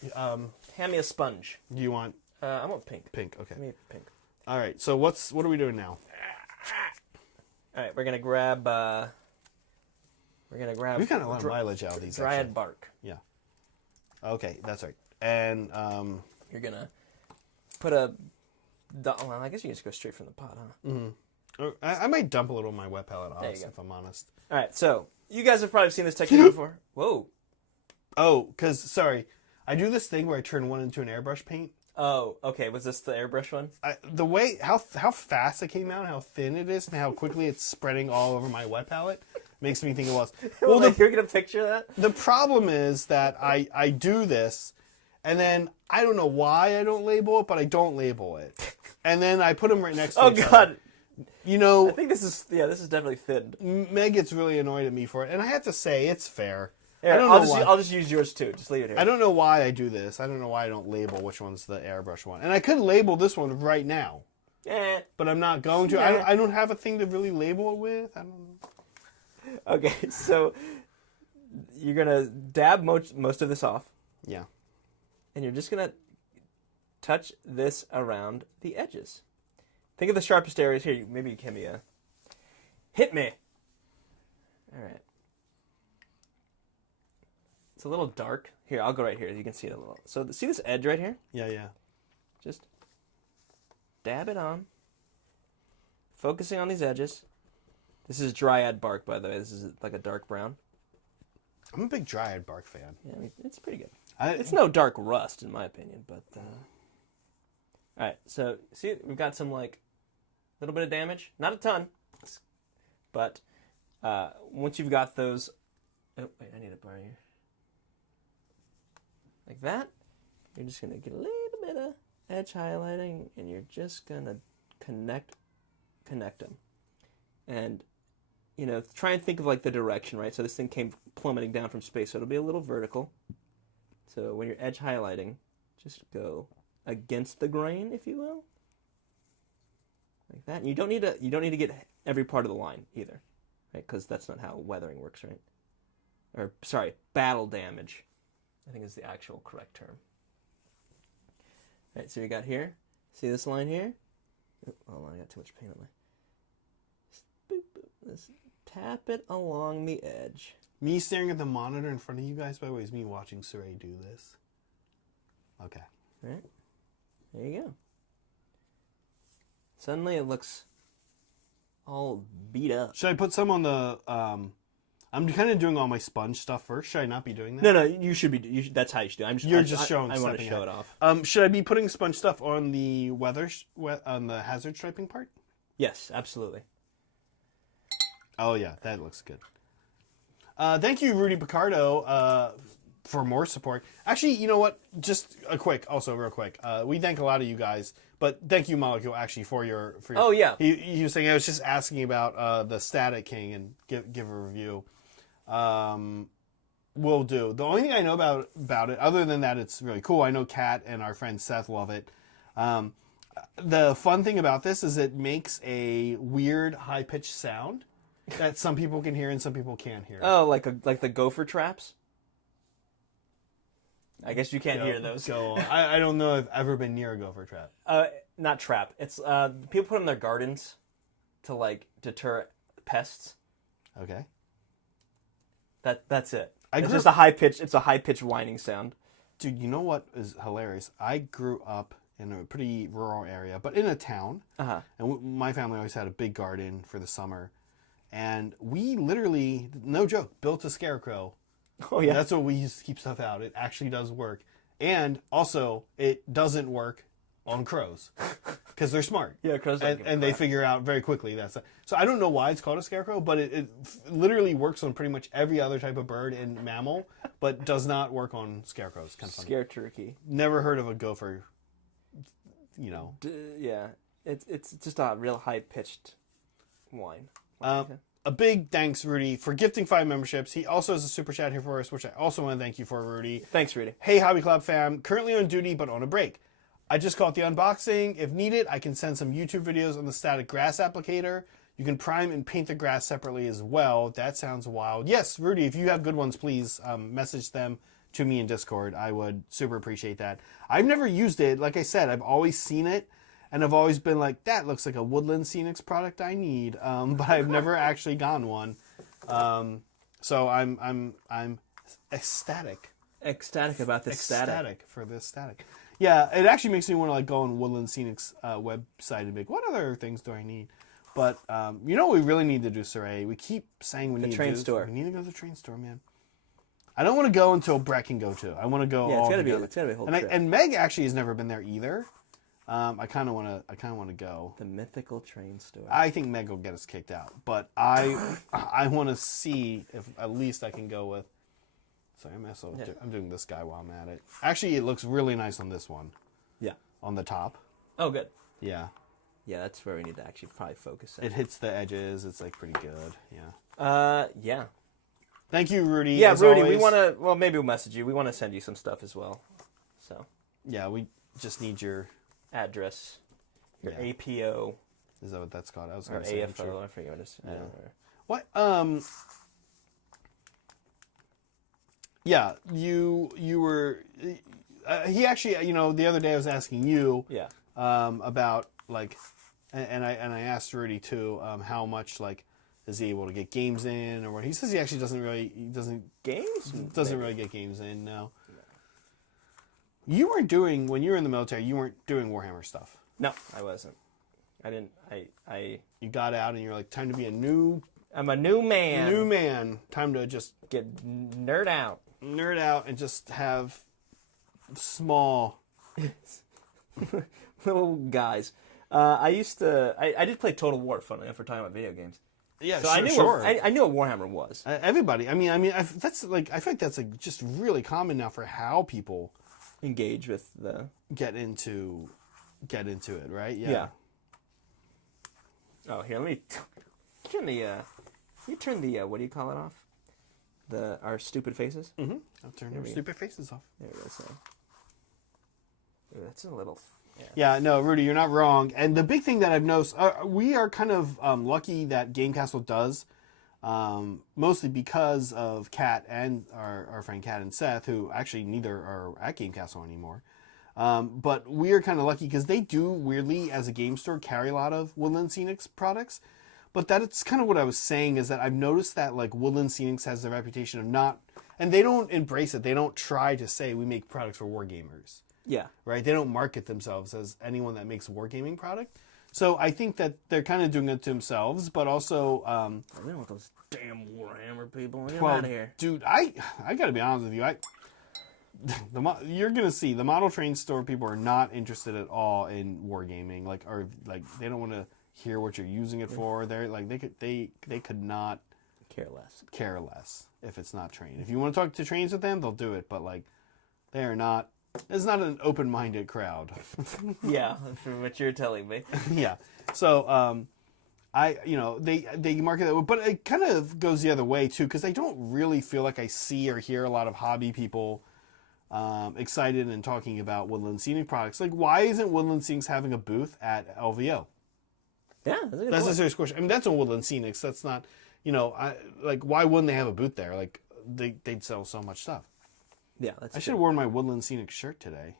Hand me a sponge. Do you want? I want pink. Pink. Okay. Give me pink. All right. So what are we doing now? All right, we're gonna grab. We've got a lot of mileage out of these. Dryad bark. Yeah. Okay, that's right. And you're gonna put a. Well, I guess you can just go straight from the pot, huh? Mm-hmm. I might dump a little of my wet pellet off, if I'm honest. All right, so you guys have probably seen this technique before. Whoa. Oh, sorry, I do this thing where I turn one into an airbrush paint. Oh, okay. Was this the airbrush one? The way how fast it came out, how thin it is, and how quickly it's spreading all over my wet palette makes me think it was. Well, you're gonna picture that. The problem is that I do this, and then I don't know why I don't label it, but I don't label it, and then I put them right next to each God. other. You know, I think this is definitely thinned. Meg gets really annoyed at me for it, and I have to say it's fair. Yeah, I'll just use yours too. Just leave it here. I don't know why I do this. I don't know why I don't label which one's the airbrush one. And I could label this one right now. But I'm not going to. I don't have a thing to really label it with. I don't know. Okay, so you're going to dab most of this off. Yeah. And you're just going to touch this around the edges. Think of the sharpest areas here. Maybe you can be a... Hit me! All right. It's a little dark. Here, I'll go right here. You can see it a little. So see this edge right here? Yeah. Just dab it on. Focusing on these edges. This is Dryad bark, by the way. This is like a dark brown. I'm a big Dryad bark fan. Yeah, it's pretty good. It's no dark rust, in my opinion, but All right, so see, we've got some like little bit of damage, not a ton, but once you've got those, oh wait, I need a bar here, like that. You're just gonna get a little bit of edge highlighting, and you're just gonna connect them, and try and think of like the direction, right? So this thing came plummeting down from space, so it'll be a little vertical. So when you're edge highlighting, just go against the grain, if you will, like that. And you don't need to get every part of the line either, right? Because that's not how weathering works, right? Or sorry, battle damage, I think is the actual correct term. All right, so you got here. See this line here? Oh, hold on, I got too much paint on my. Just boop, boop. Just tap it along the edge. Me staring at the monitor in front of you guys, by the way, is me watching Cire do this. Okay. All right. There you go. Suddenly it looks all beat up. Should I put some on the... I'm kind of doing all my sponge stuff first. Should I not be doing that? No, you should be. That's how you should do it. You're just showing. I want to show it off. Should I be putting sponge stuff on the on the hazard striping part? Yes, absolutely. Oh yeah, that looks good. Thank you, Rudy Picardo, for more support. Actually, you know what? Just real quick. We thank a lot of you guys, but thank you, Molecule, actually, for your. Oh yeah. He was saying, I was just asking about the Static King and give a review. Will do. The only thing I know about it, other than that, it's really cool. I know Kat and our friend Seth love it. The fun thing about this is it makes a weird high pitched sound that some people can hear and some people can't hear. Oh, like the gopher traps? I guess you can't hear those. I don't know if I've ever been near a gopher trap. Not trap. It's people put them in their gardens to like deter pests. Okay. That's it. It's just a high pitch. It's a high pitched whining sound. Dude, you know what is hilarious? I grew up in a pretty rural area, but in a town. Uh-huh. And my family always had a big garden for the summer. And we literally, no joke, built a scarecrow. Oh, yeah. That's what we used to keep stuff out. It actually does work. And also, it doesn't work on crows. Because they're smart. Yeah, crows don't give a and they figure out very quickly. So I don't know why it's called a scarecrow, but it literally works on pretty much every other type of bird and mammal, but does not work on scarecrows. Kind of funny. Scare turkey. Never heard of a gopher, Yeah. It's just a real high-pitched whine. A big thanks, Rudy, for gifting 5 memberships. He also has a super chat here for us, which I also want to thank you for, Rudy. Thanks, Rudy. Hey, Hobby Club fam. Currently on duty, but on a break. I just caught the unboxing. If needed, I can send some YouTube videos on the static grass applicator. You can prime and paint the grass separately as well. That sounds wild. Yes, Rudy, if you have good ones, please message them to me in Discord. I would super appreciate that. I've never used it. Like I said, I've always seen it. And I've always been like, that looks like a Woodland Scenics product I need, but I've never actually gotten one. So I'm ecstatic. Ecstatic about this static. Ecstatic for this static. Yeah, it actually makes me want to like go on Woodland Scenics website and be like, what other things do I need? But you know what we really need to do, Cire? We keep saying we need to train store. We need to go to the train store, man. I don't want to go until Brett can go to. I want to go. Yeah, it's gotta be a whole trip. And Meg actually has never been there either. I kind of want to go. The mythical train store. I think Meg will get us kicked out, but I want to see if at least I can go with. Sorry, I'm doing this guy while I'm at it. Actually, it looks really nice on this one. Yeah. On the top. Oh, good. Yeah. Yeah, that's where we need to actually probably focus. It hits the edges. It's like pretty good. Yeah. Yeah. Thank you, Rudy. Yeah, as Rudy. always. We want to. Well, maybe we'll message you. We want to send you some stuff as well. So. Yeah, we just need your address, your APO. Is that what that's called? I was going to say AFO. I forget what it's. Yeah. What? Yeah, you were. He actually, the other day I was asking you. Yeah. About like, and I asked Rudy too. How much like is he able to get games in or what? He says he actually doesn't really really get games in. No. You weren't doing, when you were in the military, you weren't doing Warhammer stuff. No, I wasn't. I didn't, You got out and you're like, time to be I'm a new man. New man. Time to just get nerd out and just have small little guys. I did play Total War, funnily enough, for talking about video games. Yeah, so sure. I knew what Warhammer was. Everybody. I feel like that's like just really common now for how people engage with the get into it, right? Yeah. Oh, here, let me turn the what do you call it off? Our stupid faces. Mm-hmm. I'll turn our stupid faces off. There we go. So. Ooh, that's a little. Yeah, no, Rudy, you're not wrong. And the big thing that I've noticed, we are kind of lucky that Game Castle does, mostly because of Kat and our friend Kat and Seth, who actually neither are at Game Castle anymore. But we are kind of lucky because they do, weirdly, as a game store, carry a lot of Woodland Scenics products. But that's kind of what I was saying, is that I've noticed that like Woodland Scenics has the reputation of not, and they don't embrace it. They don't try to say we make products for wargamers. Yeah. Right? They don't market themselves as anyone that makes a wargaming product. So I think that they're kind of doing it to themselves, but also... we don't want those damn Warhammer people. Get out of here. Dude, I got to be honest with you. You're going to see, the model train store people are not interested at all in wargaming. Or they don't want to hear what you're using it for. They're like, they could not... Care less if it's not trained. If you want to talk to trains with them, they'll do it. But like, they are not... It's not an open-minded crowd. Yeah, from what you're telling me. Yeah. So, they market that, but it kind of goes the other way too, because I don't really feel like I see or hear a lot of hobby people excited and talking about Woodland Scenic products. Like, why isn't Woodland Scenics having a booth at LVO? Yeah, that's a serious question. I mean, that's on Woodland Scenics. That's not, why wouldn't they have a booth there? Like, they'd sell so much stuff. Yeah, I should have worn my Woodland Scenic shirt today.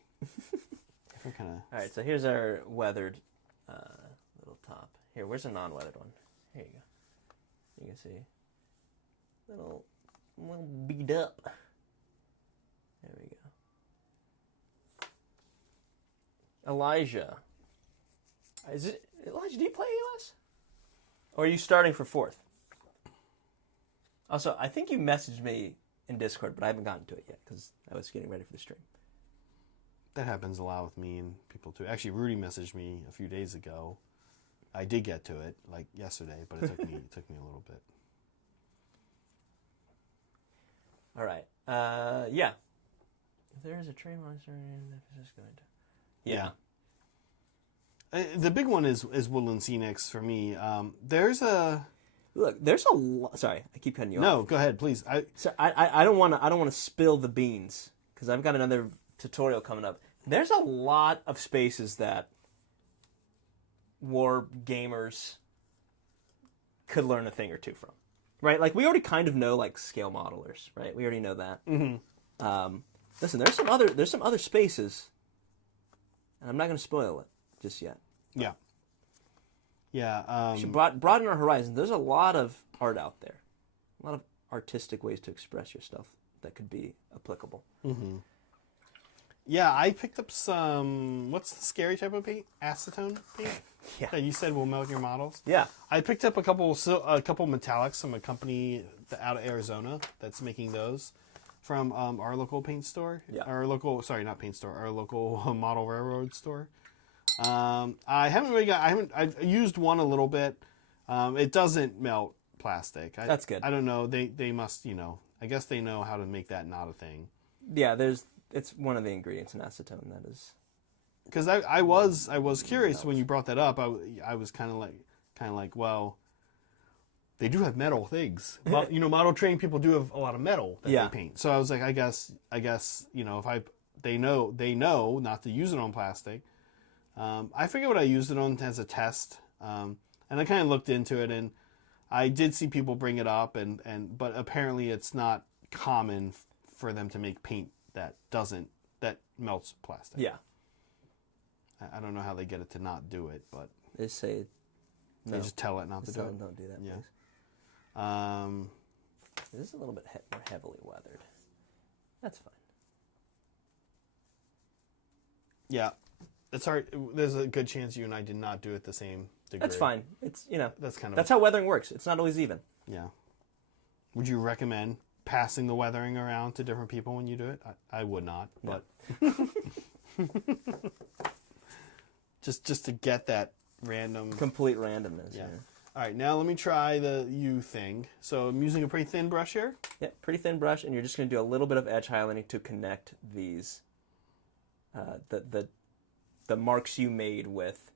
All right, so here's our weathered little top. Here, where's a non-weathered one? Here you go. You can see. Little beat up. There we go. Elijah. Elijah, do you play AOS? Or are you starting for 4th? Also, I think you messaged me in Discord, but I haven't gotten to it yet because I was getting ready for the stream. That happens a lot with me and people too. Actually, Rudy messaged me a few days ago. I did get to it like yesterday, but it took me a little bit. All right. Yeah. If there is a train monster, it's just going to. Yeah. The big one is Woodland Scenics for me. There's a lot. Sorry, I keep cutting you off. No, go ahead, please. I don't want to spill the beans because I've got another tutorial coming up. There's a lot of spaces that war gamers could learn a thing or two from, right? Like we already kind of know like scale modelers, right? We already know that. Mm-hmm. Listen, there's some other spaces, and I'm not going to spoil it just yet. Yeah. Yeah. We should broaden our horizons. There's a lot of art out there, a lot of artistic ways to express your stuff that could be applicable. Mm-hmm. Yeah, I picked up some. What's the scary type of paint? Acetone paint. Yeah. That you said will melt your models. Yeah. I picked up a couple metallics from a company out of Arizona that's making those from our local paint store. Yeah. Our local, sorry, not paint store. Our local model railroad store. I've used one a little bit. It doesn't melt plastic. That's good. I don't know. They must, I guess they know how to make that not a thing. Yeah, it's one of the ingredients in acetone that is. Because I was curious when you brought that up. I was kind of like, well, they do have metal things. Model train people do have a lot of metal that they paint. So I was like, I guess if they know not to use it on plastic. I forget what I used it on as a test, and I kind of looked into it, and I did see people bring it up, but apparently it's not common for them to make paint that melts plastic. Yeah. I don't know how they get it to not do it, but they say they just tell it not to do it. Don't do that. Yeah. Please. This is a little bit more heavily weathered. That's fine. Yeah. It's hard. There's a good chance you and I did not do it the same degree. That's fine. It's that's how weathering works. It's not always even. Yeah. Would you recommend passing the weathering around to different people when you do it? I would not, but just to get that random... Complete randomness, yeah. All right, now let me try the U thing. So I'm using a pretty thin brush here. Yeah, pretty thin brush, and you're just going to do a little bit of edge highlighting to connect these, the marks you made with...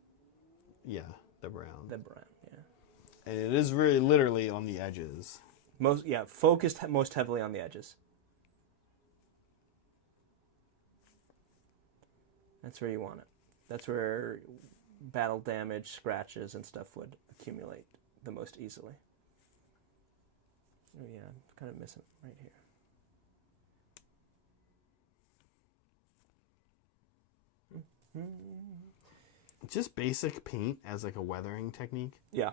Yeah, the brown. The brown, yeah. And it is really literally on the edges. Focused most heavily on the edges. That's where you want it. That's where battle damage, scratches, and stuff would accumulate the most easily. Oh yeah, I'm kind of missing it right here. Just basic paint as like a weathering technique. Yeah.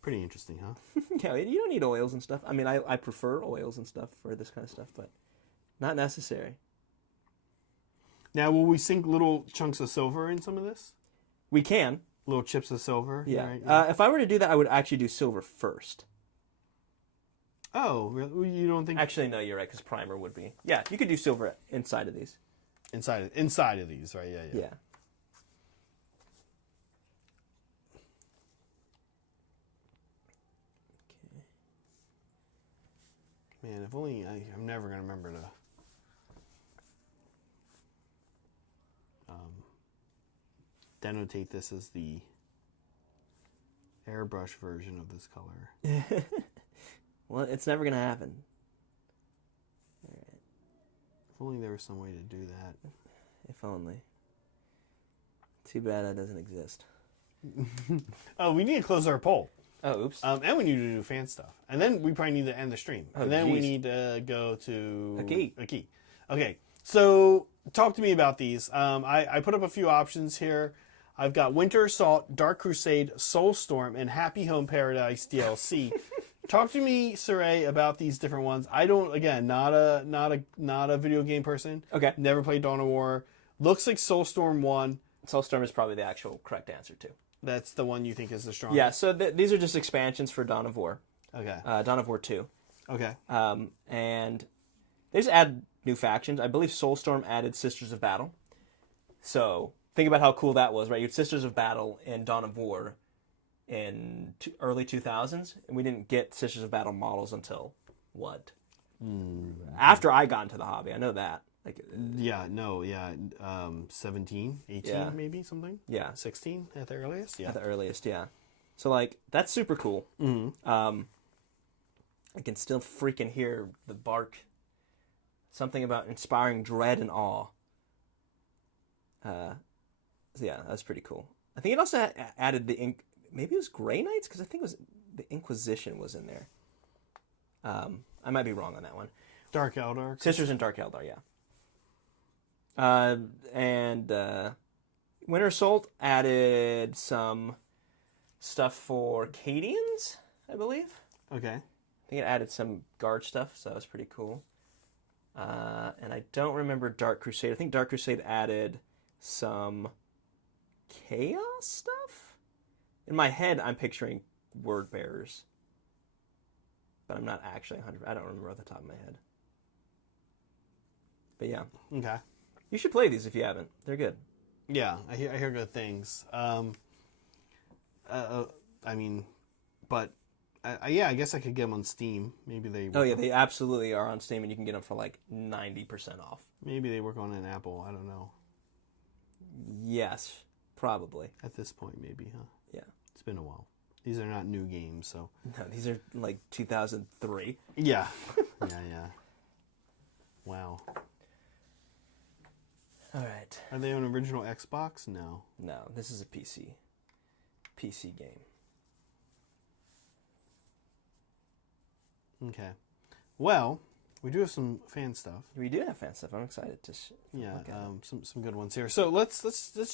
Pretty interesting, huh? Yeah, you don't need oils and stuff. I mean, I prefer oils and stuff for this kind of stuff, but not necessary. Now, will we sink little chunks of silver in some of this? We can. Little chips of silver? Yeah. Right? Yeah. If I were to do that, I would actually do silver first. Oh, really? You don't think... Actually, no, you're right, because primer would be... Yeah, you could do silver inside of these. Inside of these, right? Yeah. Yeah. Man, if only... I'm never going to remember to... denotate this as the airbrush version of this color. Well, it's never going to happen. All right. If only there was some way to do that. If only. Too bad that doesn't exist. Oh, we need to close our poll. Oh, oops. And we need to do fan stuff. And then we probably need to end the stream. Oh, and then we geez. need to go to... A key. Okay, so talk to me about these. I put up a few options here. I've got Winter Assault, Dark Crusade, Soulstorm, and Happy Home Paradise DLC. Talk to me, Cire, about these different ones. I don't, again, not a video game person. Okay. Never played Dawn of War. Looks like Soulstorm won. Soulstorm is probably the actual correct answer, too. That's the one you think is the strongest? Yeah, so these are just expansions for Dawn of War. Okay. Dawn of War 2. Okay. And they just add new factions. I believe Soulstorm added Sisters of Battle. So think about how cool that was, right? You had Sisters of Battle in Dawn of War in early 2000s, and we didn't get Sisters of Battle models until, what? After I got into the hobby. I know that. 17, 18 Yeah. maybe, something? Yeah. 16 at the earliest? Yeah. At the earliest, yeah. So, that's super cool. Mm-hmm. I can still freaking hear the bark. Something about inspiring dread and awe. Yeah, that's pretty cool. I think it also added the maybe it was Grey Knights, because I think it was the Inquisition was in there. I might be wrong on that one. Dark Eldar. Sisters in Dark Eldar, yeah. And Winter Assault added some stuff for Cadians, I believe. Okay. I think it added some guard stuff, so that was pretty cool. And I don't remember Dark Crusade. I think Dark Crusade added some chaos stuff? In my head, I'm picturing word bearers. But I'm not actually 100%. I don't remember off the top of my head. But yeah. Okay. You should play these if you haven't. They're good. Yeah, I hear good things. I guess I could get them on Steam. Maybe they... Oh, yeah, they absolutely are on Steam, and you can get them for 90% off. Maybe they work on an Apple. I don't know. Yes, probably. At this point, maybe, huh? Yeah. It's been a while. These are not new games, so... No, these are 2003. Yeah. Yeah. Wow. All right. Are they on original Xbox? No. No, this is a PC game. Okay. Well, we do have some fan stuff. We do have fan stuff. I'm excited to some good ones here. So let's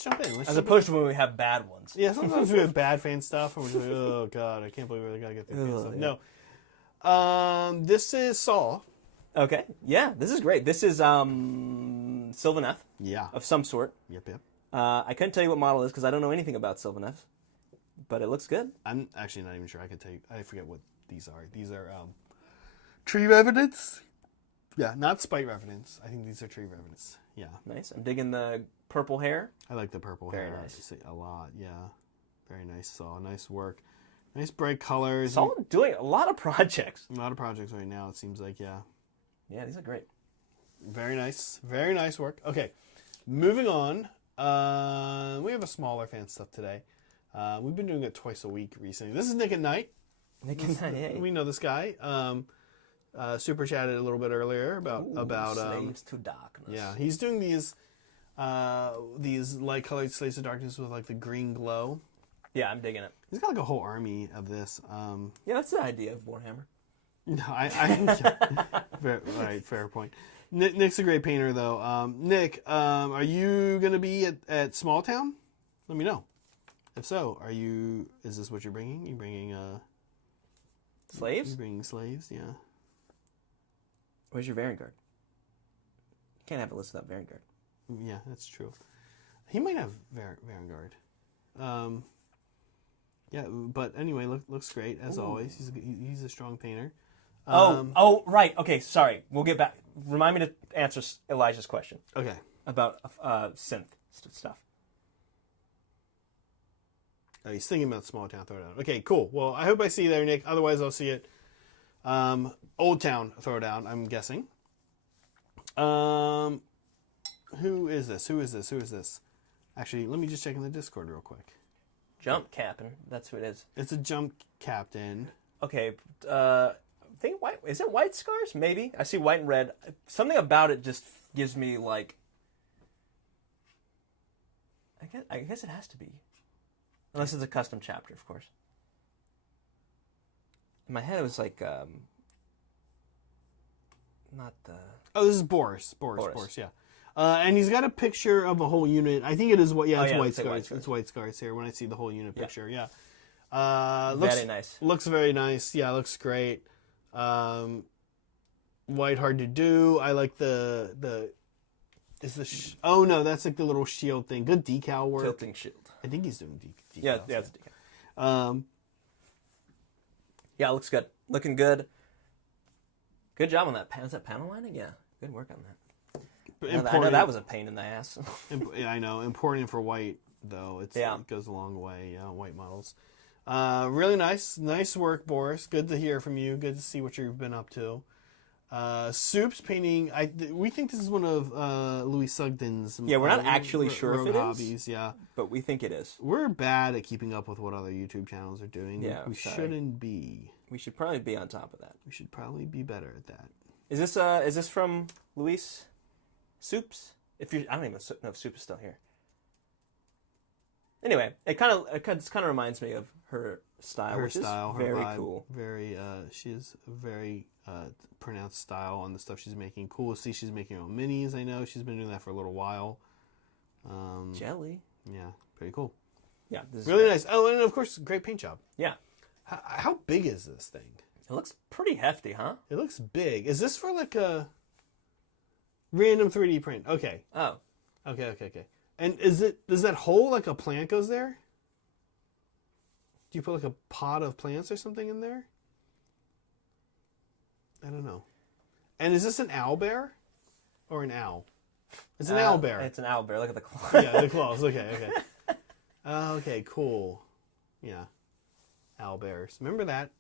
jump in. As opposed to when we have bad ones. Yeah, sometimes we have bad fan stuff, and we're just like, oh god, I can't believe we gotta get the fan stuff. Yeah. No. This is Saw. Okay. Yeah, this is great. This is Sylvaneth. Yeah. Of some sort. Yep. I couldn't tell you what model it is because I don't know anything about Sylvaneth, but it looks good. I'm actually not even sure I could tell you. I forget what these are. These are Tree Revenants. Yeah, not Spite Revenants. I think these are Tree Revenants. Yeah. Nice. I'm digging the purple hair. I like the purple Very hair. nice. A lot, yeah. Very nice saw. Nice work. Nice bright colors. Solid doing a lot of projects. A lot of projects right now, it seems like, yeah. Yeah, these are great. Very nice. Very nice work. Okay, moving on. We have a smaller fan stuff today. We've been doing it twice a week recently. This is Nick at Night. Nick at Night, hey. We know this guy. Super chatted a little bit earlier about Slaves to Darkness. Yeah, he's doing these light-colored Slaves to Darkness with like the green glow. Yeah, I'm digging it. He's got like a whole army of this. Yeah, that's the idea of Warhammer. No, right, fair point. Nick's a great painter, though. Nick, are you gonna be at Small Town? Let me know. If so, is this what you're bringing? You bringing slaves? You bringing slaves? Yeah. Where's your Vanguard? You can't have a list without Vanguard. Yeah, that's true. He might have Vanguard. Yeah, but anyway, looks great as always. He's a strong painter. Right. Okay, sorry. We'll get back. Remind me to answer Elijah's question. Okay. About synth stuff. Oh, he's thinking about Small Town Throwdown. Okay, cool. Well, I hope I see you there, Nick. Otherwise, I'll see it. Old Town Throwdown, I'm guessing. Who is this? Actually, let me just check in the Discord real quick. Jump Captain. That's who it is. It's a Jump Captain. Okay. I think white. Is it white scars? Maybe. I see white and red. Something about it just gives me like. I guess it has to be, unless it's a custom chapter, of course. In my head, it was like not the. Oh, this is Boris, yeah. And he's got a picture of a whole unit. I think it is White Scars. It's White Scars here when I see the whole unit picture. Yeah. Very nice. Looks very nice. Yeah, looks great. White hard to do. I like the. Is the oh no, that's like the little shield thing. Good decal work. Tilting shield. I think he's doing decal. Yeah, it's decal. Yeah, it looks good. Looking good. Good job on that. Is that panel lining? Yeah, good work on that. I know that was a pain in the ass. Yeah, I know. Important for white, though. It goes a long way. Yeah, white models. Really nice. Nice work, Boris. Good to hear from you. Good to see what you've been up to. Soup's painting. We think this is one of Louis Sugden's. Yeah, we're not actually sure if it hobbies. Yeah, but we think it is. We're bad at keeping up with what other YouTube channels are doing. Yeah, we shouldn't be. We should probably be on top of that. We should probably be better at that. Is this from Louis Soups? I don't even know if Soup is still here. Anyway, it kind of reminds me of her style, which is very cool. Very, she has a very pronounced style on the stuff she's making. Cool to see she's making her own minis. I know she's been doing that for a little while. Jelly. Yeah, pretty cool. Yeah, this really nice. Oh, and of course, great paint job. Yeah. How big is this thing? It looks pretty hefty, huh? It looks big. Is this for like a random 3D print? Okay. Oh. Okay. And does that hole like a plant goes there? Do you put like a pot of plants or something in there? I don't know. And is this an owl bear? Or an owl? It's an owl bear. It's an owl bear. Look at the claws. Yeah, the claws. Okay. Okay, cool. Yeah. Owl bears. Remember that?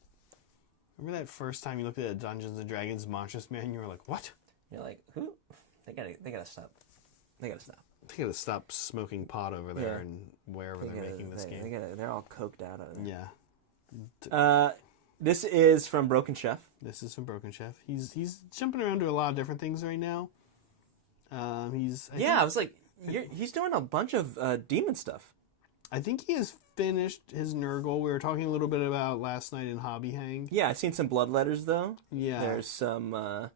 Remember that first time you looked at a Dungeons and Dragons Monstrous Man? You were like, "What?" You're like, "Who? They gotta stop. They gotta stop. They gotta stop smoking pot over there and wherever they're making this game. They're all coked out of there." Yeah. This is from Broken Chef. This is from Broken Chef. He's jumping around to a lot of different things right now. I was like, he's doing a bunch of demon stuff. I think he has finished his Nurgle. We were talking a little bit about last night in Hobby Hang. Yeah, I've seen some bloodletters though. Yeah. There's some, and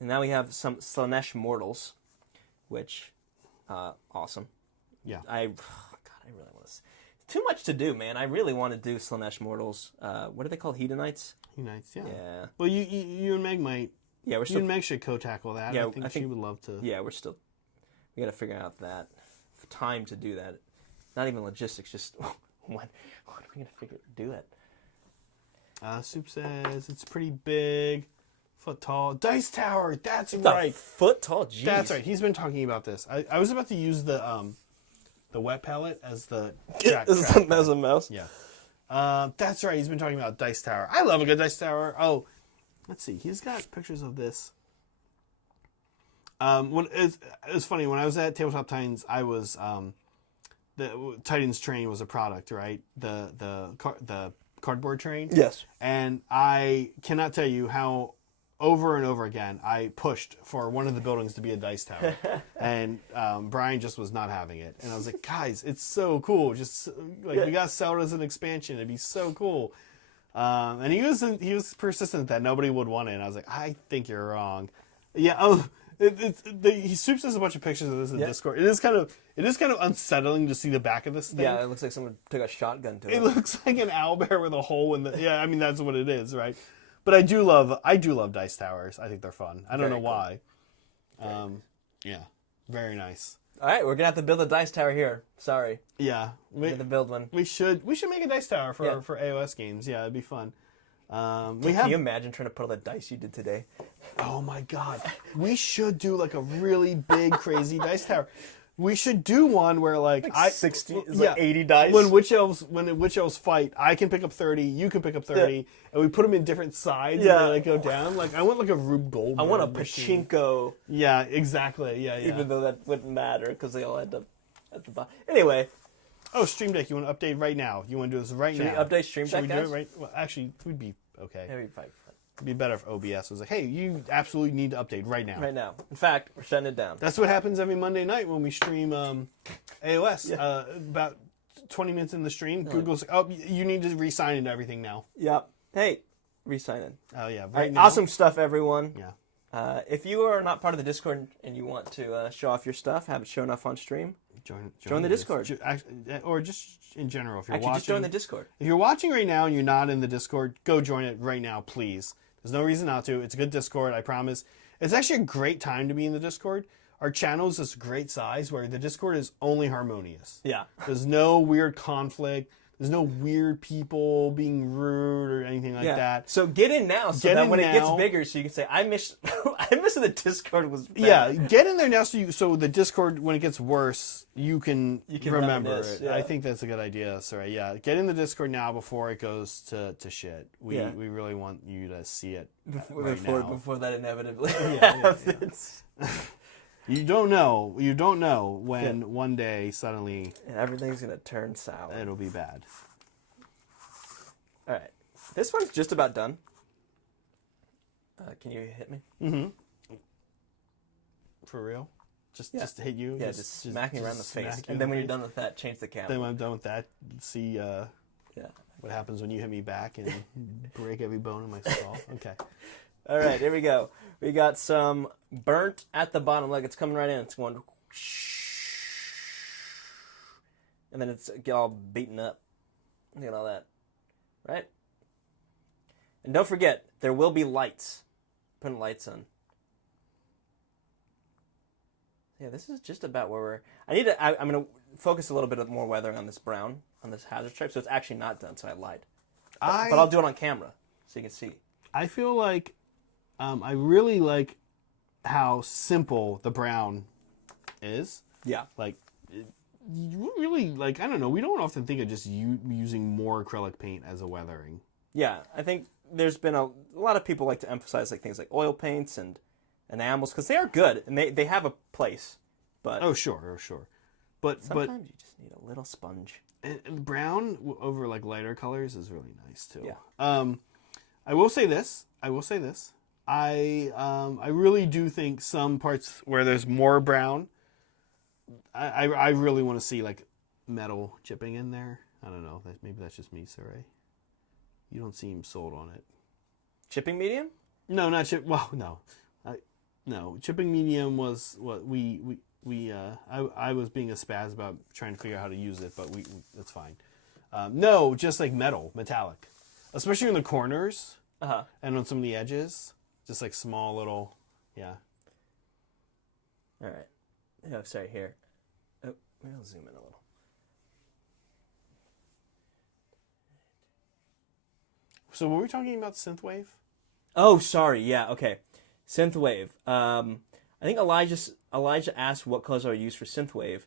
now we have some Slanesh Mortals, which, awesome. Yeah. I really want to. Too much to do, man. I really want to do Slanesh Mortals. What are they called? Hedonites? Hedonites, yeah. Yeah. Well, you and Meg might. Yeah, you and Meg should co-tackle that. Yeah, I think she would love to. Yeah, we got to figure out that time to do that. Not even logistics, just when are we going to do it? Soup says it's pretty big. Foot tall. Dice tower. That's It's right. a foot tall. Jeez. That's right. He's been talking about this. I was about to use the wet palette as the track. As a mouse. Yeah. That's right. He's been talking about dice tower. I love a good dice tower. Oh, let's see. He's got pictures of this. It's funny when I was at Tabletop Titans, I was the Titans train was a product, right? The cardboard train. Yes. And I cannot tell you how over and over again I pushed for one of the buildings to be a dice tower, and Brian just was not having it. And I was like, guys, it's so cool. Just like we got to sell it as an expansion. It'd be so cool. And he was persistent that nobody would want it. And I was like, I think you're wrong. Yeah. Oh. He swoops us a bunch of pictures of this in Discord. It is kind of unsettling to see the back of this thing. Yeah, it looks like someone took a shotgun to it. It looks like an owlbear with a hole in the. Yeah, I mean that's what it is, right? But I do love dice towers. I think they're fun. I don't know why. Yeah, very nice. All right, we're gonna have to build a dice tower here. Sorry. Yeah, we have to build one. We should make a dice tower for AOS games. Yeah, it'd be fun. Can you imagine trying to put all the dice you did today? Oh my god. We should do like a really big crazy dice tower. We should do one where like 80 dice. When witch elves fight, I can pick up 30, you can pick up 30, and we put them in different sides and they like go down. Like I want like a Rube Goldberg. I want a pachinko. Yeah, exactly. Yeah. Even though that wouldn't matter because they all end up at the bottom. Anyway. Oh, Stream Deck, you want to update right now? You want to do this right now? Should we update Stream Deck, Should we do it right? Well, actually, we'd be okay. That'd be fine. It'd be better if OBS was like, hey, you absolutely need to update right now. Right now. In fact, we're shutting it down. That's what happens every Monday night when we stream AOS. Yeah. About 20 minutes in the stream, Google's like, oh, you need to re-sign into everything now. Yep. Hey, re-sign in. Oh, yeah. Right now. Awesome stuff, everyone. Yeah. If you are not part of the Discord and you want to show off your stuff, have it shown off on stream, join the Discord. Or just in general, if you're watching. Just join the Discord. If you're watching right now and you're not in the Discord, go join it right now, please. There's no reason not to. It's a good Discord, I promise. It's actually a great time to be in the Discord. Our channel is this great size where the Discord is only harmonious. Yeah. There's no weird conflict. There's no weird people being rude or anything like that. So get in now so that when it gets bigger, so you can say, I miss the Discord was bad. Yeah, get in there now so the Discord, when it gets worse, you can remember it. Yeah. I think that's a good idea. Sorry, yeah. Get in the Discord now before it goes to shit. We really want you to see it before that inevitably happens. Yeah. You don't know when one day suddenly and everything's gonna turn sour. It'll be bad. All right, this one's just about done. Can you hit me? Mm-hmm. For real? Just to hit you? Yeah, just smack me around the face. And then when you're done with that, change the camera. Then when I'm done with that, see what happens when you hit me back and break every bone in my skull. Okay. All right, here we go. We got some burnt at the bottom. Look, it's coming right in. It's going, and then it's all beaten up. Look at all that, right? And don't forget, there will be lights. Putting lights on. Yeah, this is just about where we're. I'm going to focus a little bit more weathering on this brown, on this hazard stripe. So it's actually not done. So I lied. But I'll do it on camera so you can see. I feel like. I really like how simple the brown is. Yeah. Like, you really, like, I don't know, we don't often think of just using more acrylic paint as a weathering. Yeah, I think there's been a lot of people like to emphasize like things like oil paints and enamels because they are good and they have a place. But oh, sure. But sometimes you just need a little sponge. And brown over, like, lighter colors is really nice, too. Yeah. I will say this. I really do think some parts where there's more brown, I really want to see like metal chipping in there. I don't know. Maybe that's just me, Cire. You don't seem sold on it. Chipping medium? No, not chip. Well, no, no. Chipping medium was what I was being a spaz about trying to figure out how to use it, but that's fine. No, just like metallic, especially in the corners and on some of the edges. Just like small little, yeah. All right. Oh, sorry, here. Oh, I'll zoom in a little. So were we talking about synthwave? Oh, sorry. Yeah. Okay. Synthwave. I think Elijah asked what colors are used for synthwave.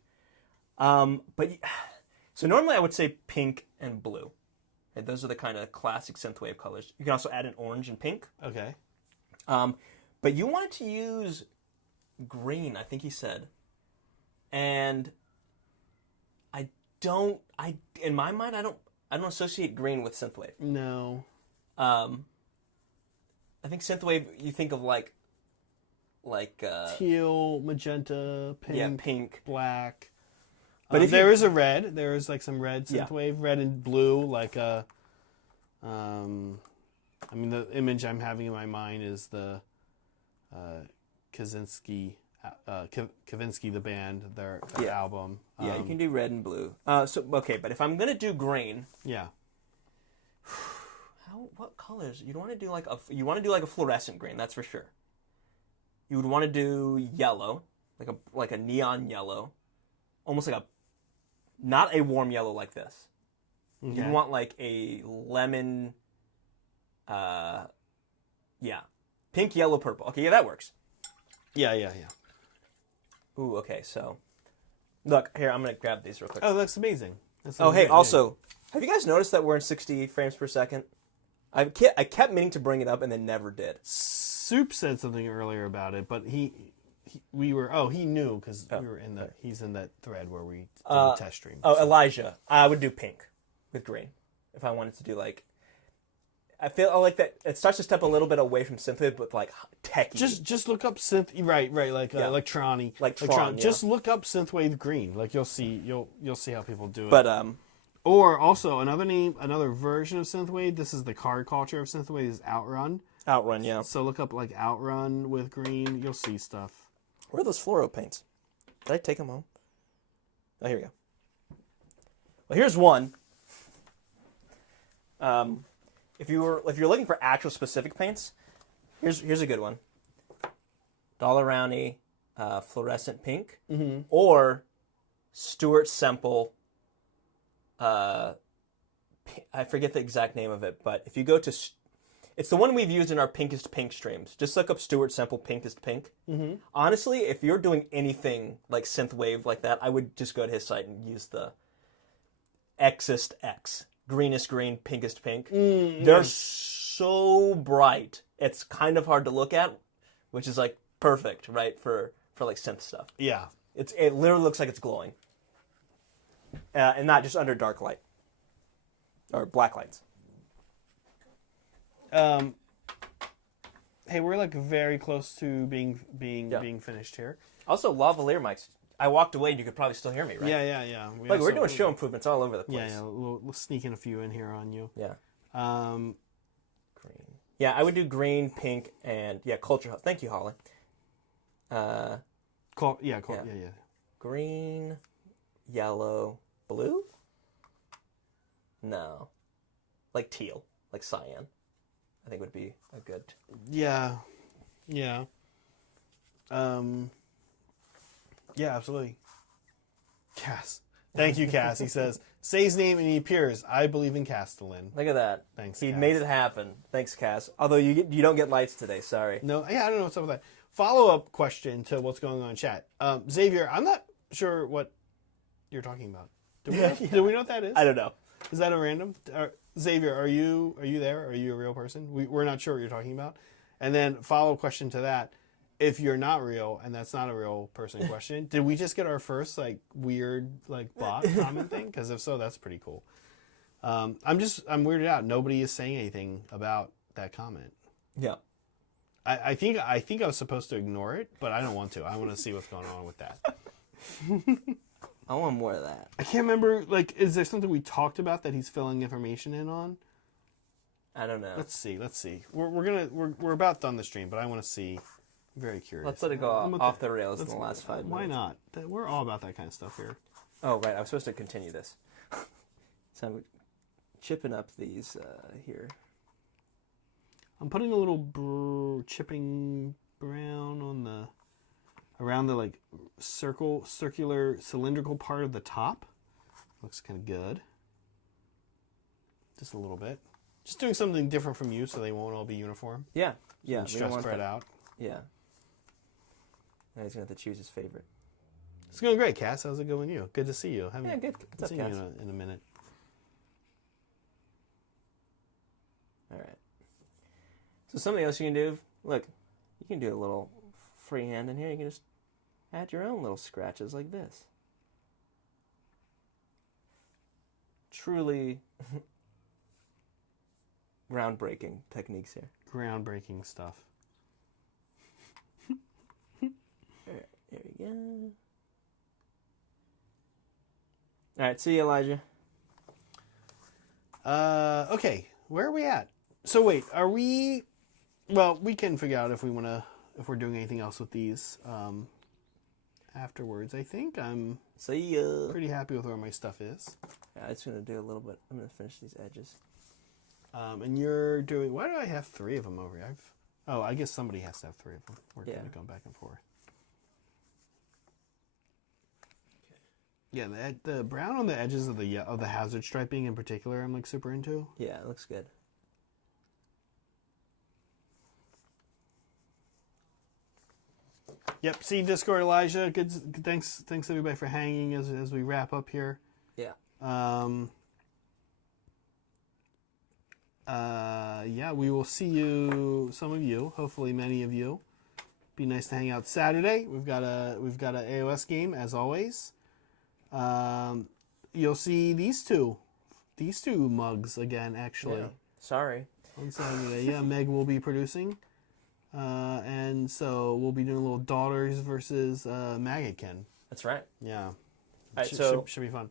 But so normally I would say pink and blue. And those are the kind of classic synthwave colors. You can also add an orange and pink. Okay. But you wanted to use green, I think he said. And in my mind I don't associate green with synthwave. No. I think synthwave you think of like teal, magenta, pink, pink, black. But if there is a red, there is like some red synthwave, red and blue, like a. I mean, the image I'm having in my mind is the Kavinsky the band, their album. Yeah, you can do red and blue. But if I'm gonna do green, what colors? You want to do like a fluorescent green, that's for sure. You would want to do yellow, like a neon yellow, almost like not a warm yellow like this. Okay. You'd want like a lemon, pink, yellow, purple. Okay, yeah, that works. Yeah. Ooh, okay, so look here. I'm gonna grab these real quick. Oh, that's amazing. Also, have you guys noticed that we're in 60 frames per second? I kept meaning to bring it up and then never did. Soup said something earlier about it, but he knew because we were he's in that thread where we did the test stream. Oh, Elijah, I would do pink with green if I wanted to do like. I feel like that it starts to step a little bit away from synthwave, but like techie. Just look up synth. Right, like electronic. Tron, yeah. Just look up synthwave green. Like you'll see how people do it. But or also another version of synthwave. This is the card culture of synthwave is Outrun. Outrun, yeah. So look up like Outrun with green. You'll see stuff. Where are those fluoro paints? Did I take them home? Oh, here we go. Well, here's one. If you're looking for actual specific paints, here's a good one. Dollar Rowney, fluorescent pink, or Stuart Semple. I forget the exact name of it, but if you go to, it's the one we've used in our Pinkest Pink streams. Just look up Stuart Semple Pinkest Pink. Mm-hmm. Honestly, if you're doing anything like synthwave like that, I would just go to his site and use the Xest X. Greenest green, pinkest pink. They're so bright. It's kind of hard to look at, which is like perfect, right, for like synth stuff. Yeah. It literally looks like it's glowing. And not just under dark light. Or black lights. Hey, we're like very close to being finished here. Also, lavalier mics. I walked away and you could probably still hear me, right? Yeah. We're doing show improvements all over the place. Yeah, we'll sneak in a few in here on you. Yeah. Green. Yeah, I would do green, pink, and culture. Thank you, Holly. Yeah. Green, yellow, blue? No. Like teal, like cyan. I think would be a good. Yeah. Yeah, absolutely. Cass. Thank you, Cass. He says, say his name and he appears. I believe in Castellan. Look at that. Thanks, He Cass. made it happen. Thanks, Cass. Although you don't get lights today. Sorry. No, yeah, I don't know what's up with that. Follow-up question to what's going on in chat. Xavier, I'm not sure what you're talking about. Do we know what that is? I don't know. Is that a random? Xavier, are you there? Are you a real person? We're not sure what you're talking about. And then follow-up question to that. If you're not real, and that's not a real person question, did we just get our first like weird like bot comment thing? Because if so, that's pretty cool. I'm weirded out. Nobody is saying anything about that comment. Yeah. I think I was supposed to ignore it, but I don't want to. I want to see what's going on with that. I want more of that. I can't remember. Like, is there something we talked about that he's filling information in on? I don't know. Let's see. We're about done the stream, but I want to see. Very curious. Let's let it go off the rails in the last 5 minutes. Why not? We're all about that kind of stuff here. Oh, right. I was supposed to continue this. So I'm chipping up these here. I'm putting a little chipping brown on around the like circular cylindrical part of the top. Looks kind of good. Just a little bit. Just doing something different from you so they won't all be uniform. Yeah. Yeah. Stress spread out. Yeah. Now he's going to have to choose his favorite. It's going great, Cass. How's it going with you? Good to see you. Yeah, good. What's up, seen Cass? you in a minute. All right. So something else you can do, look, you can do a little freehand in here. You can just add your own little scratches like this. Truly groundbreaking techniques here. Groundbreaking stuff. There we go. All right, see you, Elijah. Okay, where are we at? So wait, are we? Well, we can figure out if we're doing anything else with these afterwards. I think I'm See ya. pretty happy with where my stuff is. Yeah, I'm just gonna do a little bit. I'm gonna finish these edges. And you're doing. Why do I have 3 of them over here? I guess somebody has to have 3 of them. We're kind of going back and forth. Yeah, the brown on the edges of the hazard striping in particular, I'm like super into. Yeah, it looks good. Yep. See Discord, Elijah. Good. Thanks everybody for hanging as we wrap up here. Yeah. Yeah, we will see you. Some of you, hopefully many of you. Be nice to hang out Saturday. We've got a AOS game as always. You'll see these two mugs again. Actually, Yeah. Sorry. on Saturday. Yeah, Meg will be producing, and so we'll be doing a little daughters versus Maggotkin. That's right. Yeah, All right, so should be fun.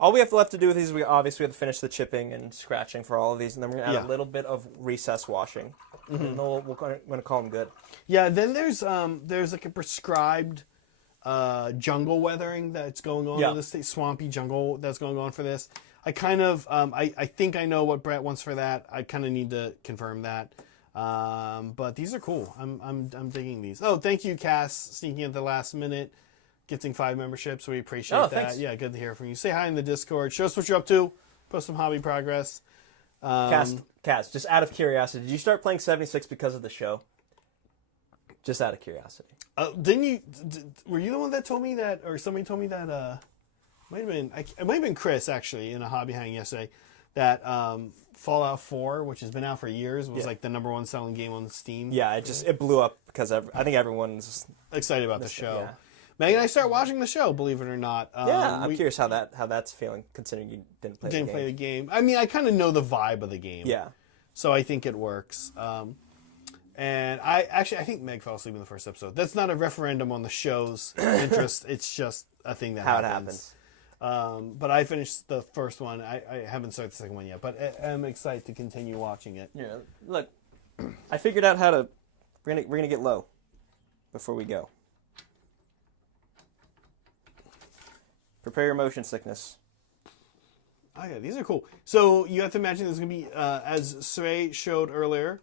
all we have left to do with these is we obviously have to finish the chipping and scratching for all of these, and then we're gonna add Yeah. a little bit of recess washing, and then we're gonna call them good. Yeah, then there's like a prescribed jungle weathering that's going on in this swampy jungle that's going on for this. I kind of I think I know what Brett wants for that. I kind of need to confirm that. But these are cool. I'm digging these. Oh, thank you, Cass, sneaking at the last minute, gifting 5 memberships. We appreciate that. Thanks. Yeah, good to hear from you. Say hi in the Discord. Show us what you're up to. Post some hobby progress. Cass, just out of curiosity, did you start playing 76 because of the show? Just out of curiosity. Didn't you? Were you the one that told me that, or somebody told me that? It might have been Chris actually in a hobby hang yesterday. That Fallout 4, which has been out for years, was like the #1 selling game on Steam. Yeah, it blew up because I think everyone's excited about the show. Yeah. Meg and I started watching the show, believe it or not. I'm curious how that's feeling, considering you didn't play the game. I mean, I kind of know the vibe of the game. Yeah. So I think it works. And I think Meg fell asleep in the first episode. That's not a referendum on the show's interest. It's just a thing that happens. But I finished the first one. I haven't started the second one yet, but I'm excited to continue watching it. Yeah. Look, I figured out how to. We're gonna get low before we go. Prepare your motion sickness. Oh yeah, these are cool. So you have to imagine there's going to be, as Cire showed earlier,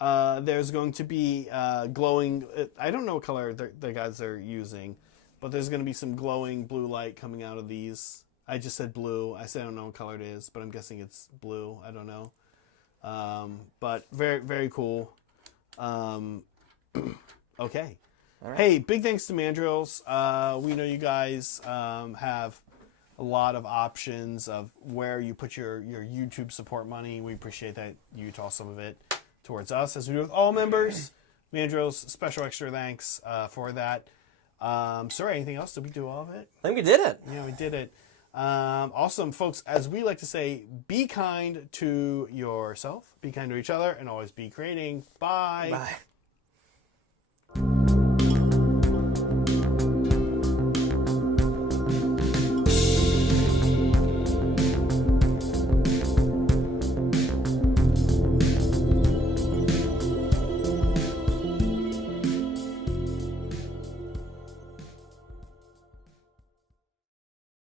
there's going to be glowing. I don't know what color the guys are using, but there's going to be some glowing blue light coming out of these. I just said blue. I said I don't know what color it is, but I'm guessing it's blue. I don't know. But very, very cool. Okay. All right. Hey, big thanks to Mandrills. We know you guys have a lot of options of where you put your YouTube support money. We appreciate that you toss some of it towards us, as we do with all members. Mandrills, special extra thanks for that. Sorry, anything else? Did we do all of it? I think we did it. Yeah, we did it. Awesome, folks. As we like to say, be kind to yourself, be kind to each other, and always be creating. Bye. Bye.